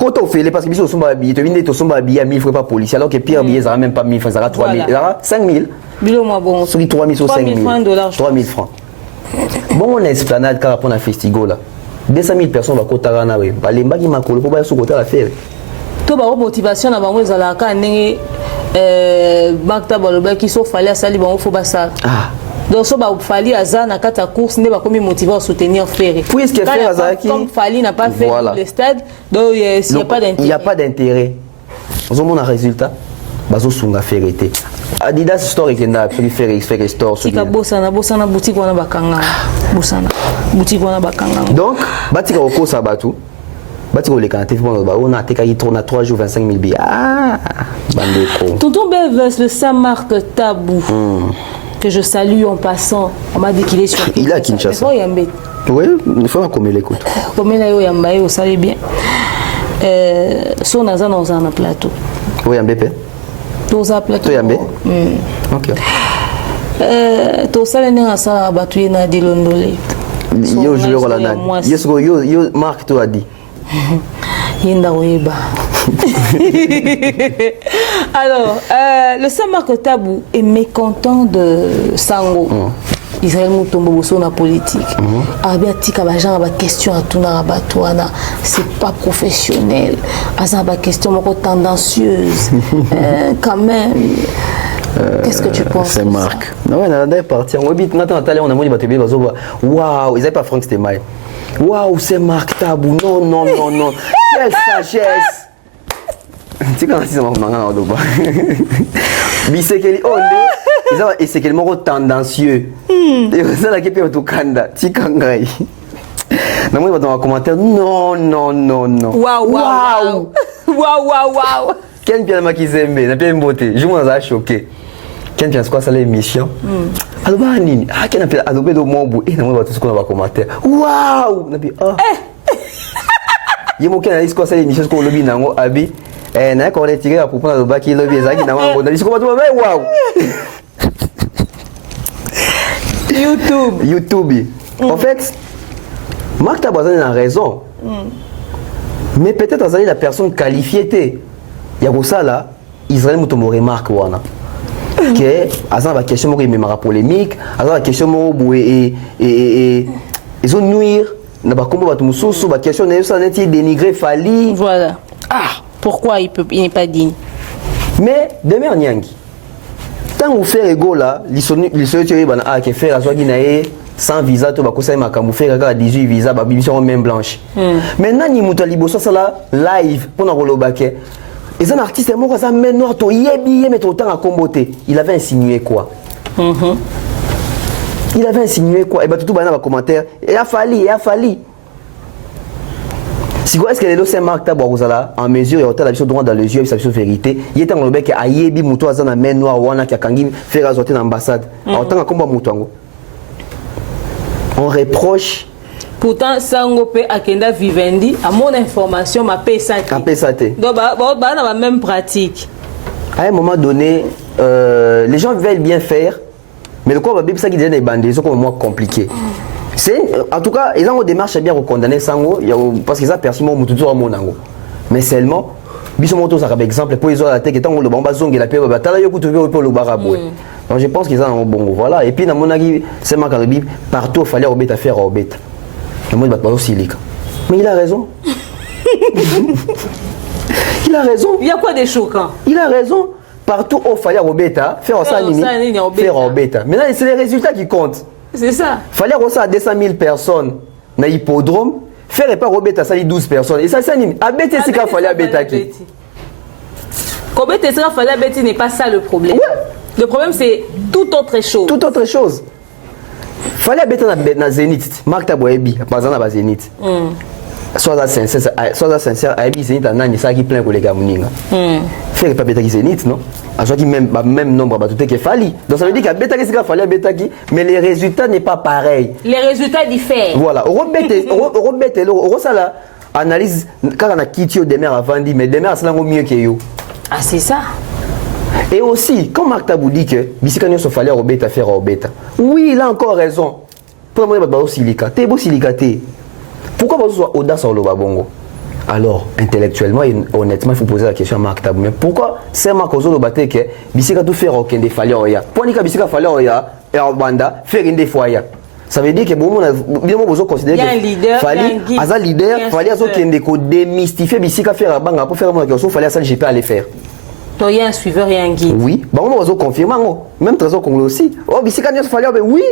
quand on fait les parce que ils sont habillés, tu dis que sont habillés à 1000 francs par policier alors que pire billet ça même pas 1000 francs, ça va 3000, ça va 5000. Bilo moi bon. Sur les 3000 sur 5000. 3000 francs. Bon on a esplanade car on a festigo là. 200 000 personnes va kotara na we. Ba lemba ki makolo po ba so kota la faire. To ba motivation na bango ezala ka ndenge bakta baloba ki so fallait sali bango faut ba ça. Donc, si vous fallait à kata course, ne va comme motivé à soutenir Ferré. Puisque Ferré Azaki, comme Fali n'a pas fait le stade, donc il n'y a pas d'intérêt. Il n'y a pas d'intérêt. Vous avez un résultat, vous avez Ferré. Adidas Store qui n'a pas fait Ferré Store. Si vous avez bossana boutique wana bakanga, bossana boutique wana bakanga. Donc, batika oko sabatu. Batika le canté pour on a teka on a 3 jours 25 000 billets. Ah, bandeko. Tonton Belves le Saint-Marc Tabou. Que je salue en passant. On m'a dit qu'il est sur Kinshasa. Il est à Kinshasa. Oui, il faut qu'on l'écoute. Comme il est à vous savez bien. Son azan dans un plateau. Oui, un BP. Dans un plateau. Ok. Tout ça, il y a un battu na dilondolé. Yo joueur la nani. Yo Marc toi a dit. Yenda Weba. Alors, le Saint-Marc Tabou est mécontent de Sango. Israël Moutombo Bosso na politique. Abiatika bajan ba question à tout na batouana, c'est pas professionnel. Asa ba question moko tendancieuse. Quand même. Qu'est-ce que tu penses? C'est Marc. Non, on est parti. On a dit, on a waouh, ils n'avaient pas Franck Stemay. Waouh, c'est Marc Tabou. Non, non, non, non. Quelle sagesse. Tu sais quand c'est mon manga au Bisekeli onde, et c'est quel mot tendancieux. Et ça la kepe to kanda, tikangai. Na moi dans un commentaire non non non non. Waouh waouh. Waouh waouh waouh. Ken bien makizembe, na bien beauté. Je m'en choqué. Ken bien quoi ça l'émission. Aloba nini? Ah ken appelle alobe do mobu et na moi tout ce qu'on va commentaire. Waouh, na bi ah. Yemo ken a dit quoi ça l'émission ce qu'on lobi nango abi. Na ko le tigre pour prendre le bac il lobi ezaki na ngo na disco bato mais waouh. YouTube. En fait, Marc Tabazan a raison. Mais peut-être Azali la personne qualifiée. Il y a ça là, Israël Moutomo remarque wana. Que Azan va question mo me mara polémique, Azan va question mo et ils ont nuire na ba kombo batu mususu ba question na ça net dénigrer Fali. Voilà. Ah, pourquoi il n'est pas digne? Mais demain Nyangi. Tant vous faire ego là, l'issue bana a que faire azwa ginae sans visa to bakosa makambu faire ka 18 visa ba bimission main blanche. Maintenant ni muto liboso ça là live pour na rolobake. Et un artiste moko ça main noir to yebi mais autant à comboter. Il avait insinué quoi? Il avait insinué quoi? Et bah tout bana ba commentaire et a fallu. Si quoi est-ce que les c'est Marc Tabouazala en mesure et autant la vision droit dans les yeux sa vision vérité il était en le bec a yebi muto azana main noire wana ki akangi faire azoter dans l'ambassade autant ka komba muto ngo on reproche pourtant sango pe akenda vivendi à mon information ma pesate donc bah na même pratique à un moment donné les gens veulent bien faire mais le quoi ça qui devient des bandits c'est comme moi compliqué. En tout cas, ils ont une démarche bien recondamner Sango parce qu'ils ont perçu mon mutuzo à mon ango. Mais seulement, bisomoto ça comme exemple pour ils ont la tête que tant le bamba zong et la paix batala yo kutu pour le baraboué. Donc je pense qu'ils ont un bon voilà et puis dans mon avis c'est marqué dans la Bible partout fallait obéter faire obéter. Le monde bat pas aussi lique. Mais il a raison. Il a raison. Il y a quoi de choquant? Il a raison. Partout où fallait obéter faire ça faire obéter. Maintenant c'est les résultats qui comptent. C'est ça. Fallait recevoir 200 000 personnes dans l'hippodrome, faire pas Robert à sali 12 personnes. Et ça, c'est un abété, c'est qu'il fallait abéter qui. Combien de temps fallait abéter n'est pas ça le problème. Ouais. Le problème, c'est toute autre chose. Toute autre chose. Fallait abéter dans Zénith. Marc Tabouebi, par exemple, dans Zénith. Soit sincère, Aïbi Zénith, ça qui plein pour les gars. Faire pas abéter qui Zénith, non? À chaque même nombre de tout est fallu. Donc ça veut dire qu'il y a fallu abéter mais les résultats n'est pas pareil. Les résultats diffèrent. Voilà. Robert, ça là analyse quand on a quitté des mères avant dit mais des mères c'est mieux que yo. Ah c'est ça. Et aussi quand Marc Tabou dit que bisikanya se fallait Robert faire Robert. Oui, il a encore raison. Pour moi ba silica, t'es beau silicaté. Pourquoi pas soit audace sur le babongo? Alors, intellectuellement et honnêtement, il faut poser la question à Marc Tabou. Mais pourquoi c'est Marc Ozo le que Bisika tout faire aucun des fallions ya? Pour que Bisika fallions ya et en banda faire une des foyers. Ça veut dire que bon, bien besoin considérer que fallait as un leader, fallait azo kende ko démystifier Bisika faire banga pour faire mon question, fallait ça j'ai pas aller faire. Toi, il y a un suiveur et un guide. Oui, bon on va confirmer même trésor congolais aussi. Oh Bisika n'y a fallait oui.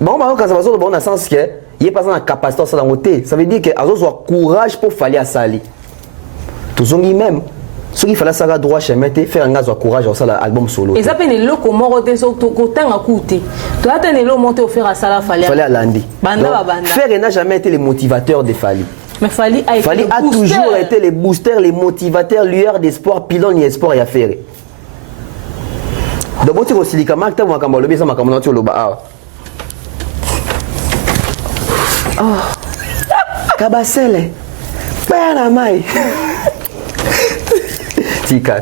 Bon quand ça va dans le sens que il n'est pas dans la capacité de côté. Ça veut dire que Azo a courage pour faire à Sali. Tout ce qui même. Ce qu'il fallait ça droit chemin faire un gaz courage dans l'album solo. Et ça peut être le comment roter sur côté à côté. Toi tu es le monter faire à Sala fallait à Landi. Faire n'a jamais été le motivateur de Fali. Mais Fali a toujours été les boosters, les motivateurs, lueur d'espoir, pilon et espoir et affaire. Donc tu aussi les marques tu moi quand le bisa ma comme tu le ba. Oh, Kabasele, père mai. Tika.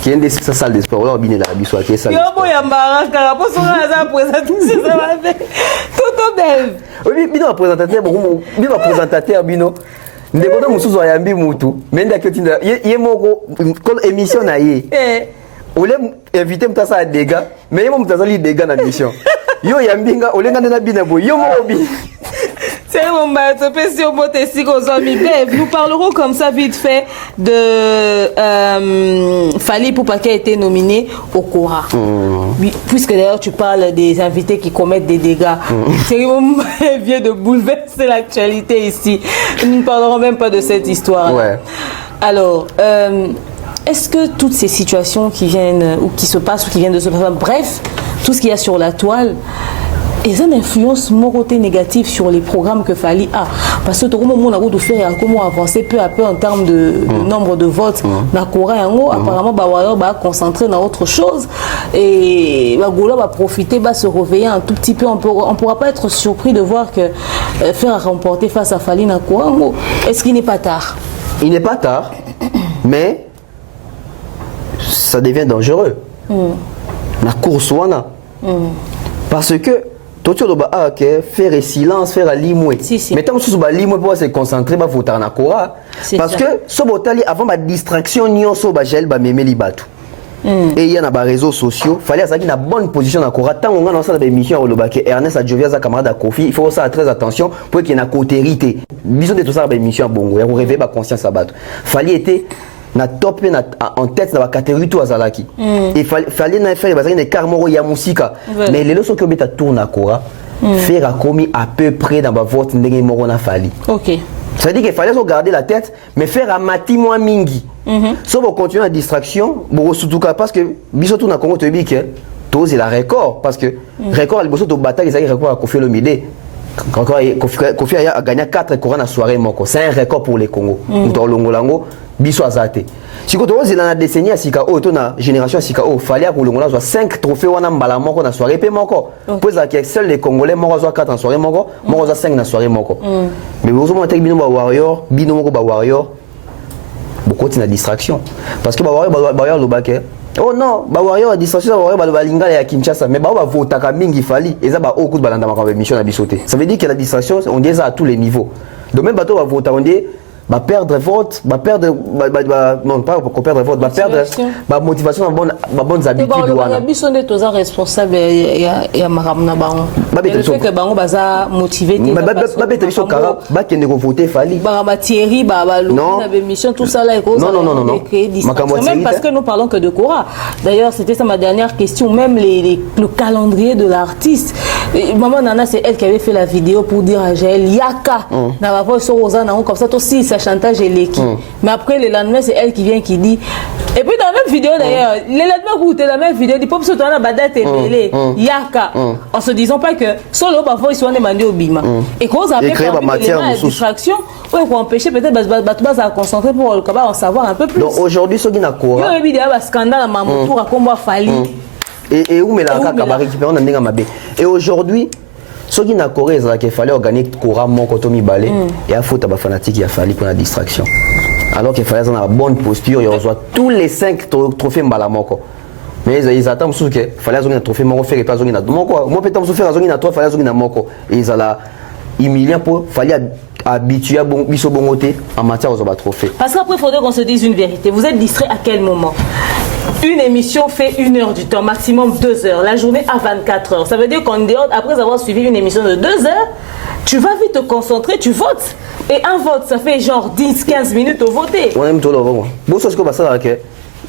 Qui est dans salle de sport là, on bine la biso qui est salle. Yo boya maraka, pour son ça présenter ça va faire. Tout belle. Oui, bino présentateur bino. Ndeko musuzu ayambi mutu, menda kyotinda ye moko émission na ye. On l'a invité mtasa à dégâts, mais il m'a mtasa li dégâts dans l'émission. Yo yambinga olenga na bina boy yo mobi. C'est mon maître, nous parlerons comme ça vite fait de Fally Ipupa qui a été nominé au Cora. Puisque d'ailleurs tu parles des invités qui commettent des dégâts. C'est mon vient de bouleverser l'actualité ici. Nous ne parlerons même pas de cette histoire. Ouais. Alors, est-ce que toutes ces situations qui viennent ou qui se passent ou qui viennent de se passer, bref, tout ce qu'il y a sur la toile, ils ont une influence morotée négative sur les programmes que Fally a. Parce que tout le monde a faire comment avancer peu à peu en termes de nombre de votes. Apparemment, Bawayo va concentrer dans autre chose. Et Bagoula va profiter, va se réveiller un tout petit peu. On ne pourra pas être surpris de voir que faire remporter face à Fally Nakora. Est-ce qu'il n'est pas tard? Il n'est pas tard, mais ça devient dangereux. La course, parce que tout le monde faire silence, faire limoué. Mais tant que tu vas limoué pour se concentrer, va voter na Cora. Parce que ce botali avant ma distraction, nion so ba gel ba mémé libatu. Et il y a des réseaux sociaux, il fallait avoir une bonne position dans Cora. Tant qu'on a dans cette émission, Ernest Adjovia, sa camarade à Kofi, il faut faire très attention pour qu'il y ait une côté. Bisous de tout ça, l'émission bongo, il faut réveiller ma conscience à battre. Fallait être na top en tête dans la catégorie tout azalaki. Et fallait faire des carmoro ya musika. Mais les leçons qui ont été tournées à Cora, faire a commis à peu près dans ma vote n'engagé moro na Fally. OK. Ça veut dire qu'il fallait garder la tête, mais faire un mati moins mingi. Si on continue la distraction, surtout parce que biso tout na Congo te dit que tout c'est la record parce que record à l'impossible de bataille ils record à Kofi Olomide. Kofi a gagné 4 records dans soirée moko. C'est un record pour les Congo. Nous longolango biso azate. Si quand on est dans la décennie à Sika O, la génération à Sika O, fallait que l'on ait 5 trophées wana mbala moko na soirée pe moko. Pour ça que seuls les Congolais moko 4 en soirée moko, moko 5 na soirée moko. Mais vous avez bino ba warrior, bino moko ba warrior. Beaucoup de distraction parce que ba warrior lo baké. Oh non, ba warrior a distraction, ba warrior ba lingala ya Kinshasa, mais ba vota ka mingi Fally, et ça ba au coup de balanda ma mission na bisoté. Ça veut dire que la distraction, on dit ça à tous les niveaux. Donc même bateau va voter, on dit va perdre vote, va perdre non pas pour perdre vote, va perdre ma motivation ma bonnes habitudes wana. Ba biso nde toza responsable ya maramna bango. Le fait que bango baza motivé te ba bete biso kara ba kende ko voter Fally. Ba Thierry ba na émission tout ça là et cause. Non. Même parce que nous parlons que de Cora. D'ailleurs, c'était ça ma dernière question, même le calendrier de l'artiste. Maman Nana, c'est elle qui avait fait la vidéo pour dire à Jaël Yaka na va voir sur Rosanna comme ça aussi ça chantage et l'équipe. Mais après le lendemain c'est elle qui vient qui dit et puis dans la même vidéo d'ailleurs le lendemain écoutez la même vidéo dit pop sur la badate et Yaka en se disant pas que solo parfois ils sont demandés au bima et cause après la distraction pour empêcher peut-être à concentrer pour en savoir un peu plus. Donc aujourd'hui ce qui n'a quoi il y a une vidéo scandale à Mamotour à combat Fally et où mais la va récupérer on a mabé et aujourd'hui ce qui n'a Corée, c'est qu'il fallait organiser Cora mon kotomi balé et à faute à fanatique il a fallu pour la distraction. Alors qu'il fallait avoir une bonne posture, il reçoit tous les 5 trophées mbalamoko. Mais ils attendent sous que fallait avoir un trophée moko faire et pas zongina moko. Moi peut-être faire un zongina 3 fallait zongina moko et ils allaient humilier pour fallait habituer à biso bongoté en matière aux trophées. Parce qu'après il faudrait qu'on se dise une vérité. Vous êtes distrait à quel moment? Une émission fait 1 heure du temps, maximum 2 heures. La journée à 24 heures. Ça veut dire qu'en dehors, après avoir suivi une émission de 2 heures, tu vas vite te concentrer, tu votes. Et un vote, ça fait genre 10-15 minutes au voter. On aime tout le monde. Bon, ce que ça que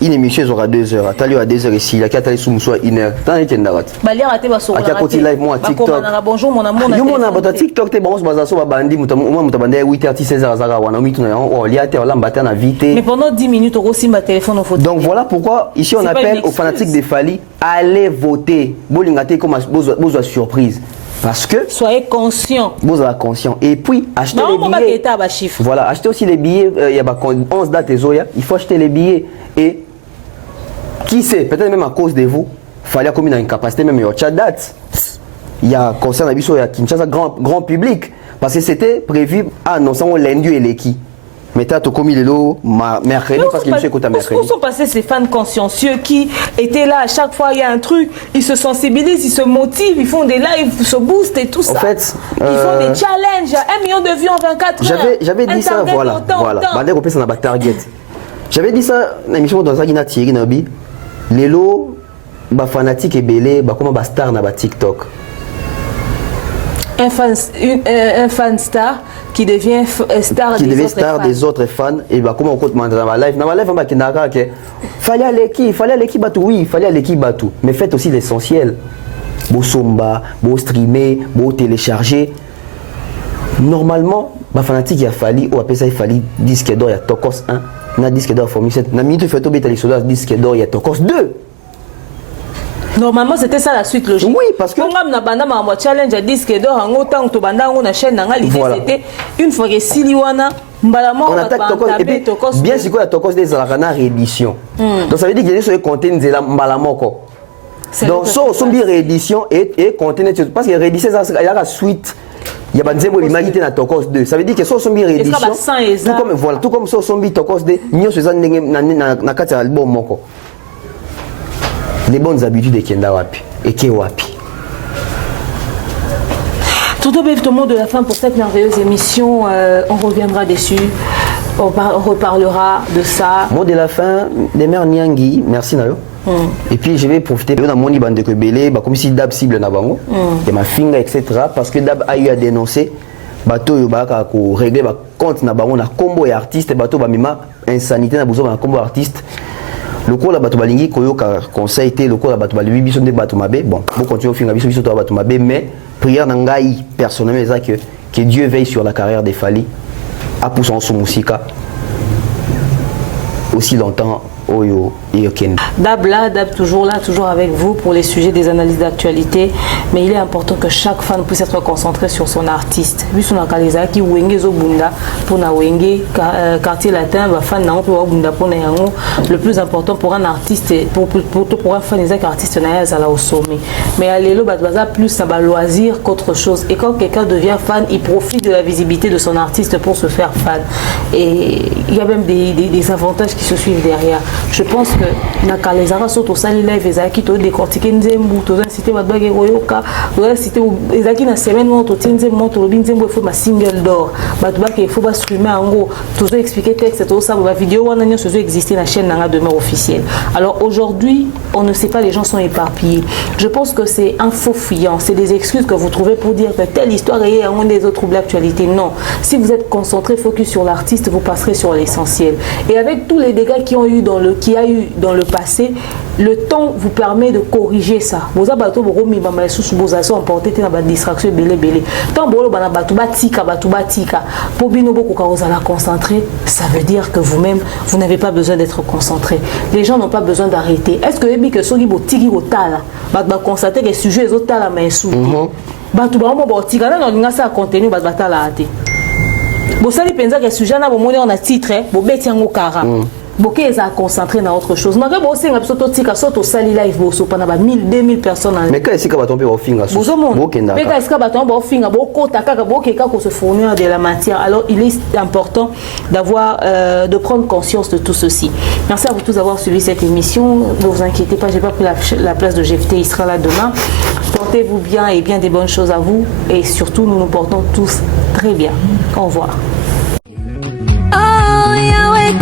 une émission aura 2 heures. Attends, à 2 heures ici. La carte est sous 1 heure. Tant qu'il y a une date. Balia raté va sur. À côté live moi TikTok. Bonjour mon amour. Yo mon amour TikTok te bon baza so ba bandi mutabande 8h 16h zara wana mituna on liate on lambata na vite. Mais pendant 10 minutes on aussi ma téléphone au photo. Donc voilà pourquoi ici on appelle aux fanatiques de Fally allez voter. Bolingate comme besoin surprise. Parce que soyez conscient. Vous êtes conscient. Et puis achetez les billets. Voilà, achetez aussi les billets. Il y a 11 dates et Zoya. Il faut acheter les billets et qui sait, peut-être même à cause de vous, il fallait comme une incapacité même il y a date. Il y a concert à Bisso, il y a Kinshasa grand public parce que c'était prévu à annoncer lundi et l'équipe. Mais tu as commis les lots mercredi parce qu'il me écoute à mercredi. Où sont passés ces fans consciencieux qui étaient là à chaque fois il y a un truc, ils se sensibilisent, ils se motivent, ils font des lives, ils se boostent et tout ça. En fait, ils font des challenges, 1 million de vues en 24 heures. J'avais dit ça, voilà. J'avais dit ça dans l'émission dans ça qui n'a tiré Nabi. Les lots, fanatiques et belés, comment star na TikTok. un fan star qui devient star des autres fans. Et bah comment on compte dans ma live on va qu'il fallait aller qui batou, oui, il fallait aller qui batou, mais faites aussi l'essentiel. Beau somba, beau streamer, beau télécharger. Normalement, ma fanatique il a fallu ou après ça il fallait disque d'or il y a Tokos 1, na disque d'or Formule 7, na minute fait tomber les soldats disque d'or il y a Tokos 2. Normalement, c'était ça la suite logique. Oui, parce que challenge à disque d'or en autant que tu as chaîne l'idée c'était une fois que Siliwana on attaque Tokos et puis bien sûr que Tokos des Alakana réédition. Donc ça veut dire que les compter nzela mbalamoko. Donc son bien réédition et compter parce que réédition il y a la suite. Il y a banzembo l'imagité na Tokos 2. Ça veut dire que son bien réédition tout comme voilà tout comme son bien Tokos 2 nyo seza ndenge na kati album moko. Les bonnes habitudes de Kenda Wapi et Ke Wapi. Tout au mot de la fin pour cette merveilleuse émission. On reviendra dessus. On reparlera de ça. Mot de la fin, les mères Niangi, merci Nayo. Et puis je vais profiter de mon bande de belé, comme si Dab cible na bango, et ma finger, etc. Parce que Dab a eu à dénoncer. Bateau yobaka ko régler ba compte na bango na combo et artiste bateau ba mima insanité na besoin na combo artiste. Le cours la bateau balingi koyoka conseil était le cours la bateau balibi biso de bateau mabé bon pour continuer au final biso to bateau mabé mais prière nangai personnellement que Dieu veille sur la carrière des Fally à pousser son musique aussi longtemps Oyo et Ken. Dab toujours là, toujours avec vous pour les sujets des analyses d'actualité. Mais il est important que chaque fan puisse être concentré sur son artiste. Vu son localisation qui wenge zo bunda pour na wenge quartier latin va fan na pour bunda pour na yango. Le plus important pour un artiste pour un fan des artistes na ya au sommet. Mais alelo baza plus na ba loisir qu'autre chose. Et quand quelqu'un devient fan, il profite de la visibilité de son artiste pour se faire fan. Et il y a même des avantages qui se suivent derrière. Je pense que nakalezara soto sali live ezaki to décortiquer nzembu to cité badbage oyoka to cité ezaki na semaine moto tinze moto lobi nzembu il faut ma single d'or badbake il faut ba streamer ango to expliquer texte to ça ba vidéo wana nyo se exister na chaîne nanga demeure officielle. Alors aujourd'hui, on ne sait pas, les gens sont éparpillés. Je pense que c'est un faux fuyant, c'est des excuses que vous trouvez pour dire que telle histoire est un des autres troubles d'actualité. Non, si vous êtes concentré, focus sur l'artiste, vous passerez sur l'essentiel. Et avec tous les dégâts qui a eu dans le passé, le temps vous permet de corriger ça. Vous avez emporté dans la distraction belé. Tant que vous avez concentré, ça veut dire que vous-même, vous n'avez pas besoin d'être concentré. Les gens n'ont pas besoin d'arrêter. Est-ce que vous avez dit que constater que les sujets sont là, mais sous batu ba mo botika na ninga sa contenu ba batala ate bo sali penza que sujet na bo moni on a titre bo beti yango kara boké eza concentré na autre chose na bo singa biso to tika so to sali live bo so pana ba 1000 2000 personnes mais quand est-ce que ba tomber au finga so bo kenda mais quand est-ce que ba tomber au finga bo kota kaka bo keka ko se fournir de la matière. Alors il est important d'avoir de prendre conscience de tout ceci. Merci à vous tous d'avoir suivi cette émission. Ne vous inquiétez pas, j'ai pas pris la place de GFT, il sera là demain. Portez-vous bien et bien des bonnes choses à vous. Et surtout, nous nous portons tous très bien. Au revoir. Oh, Yahweh,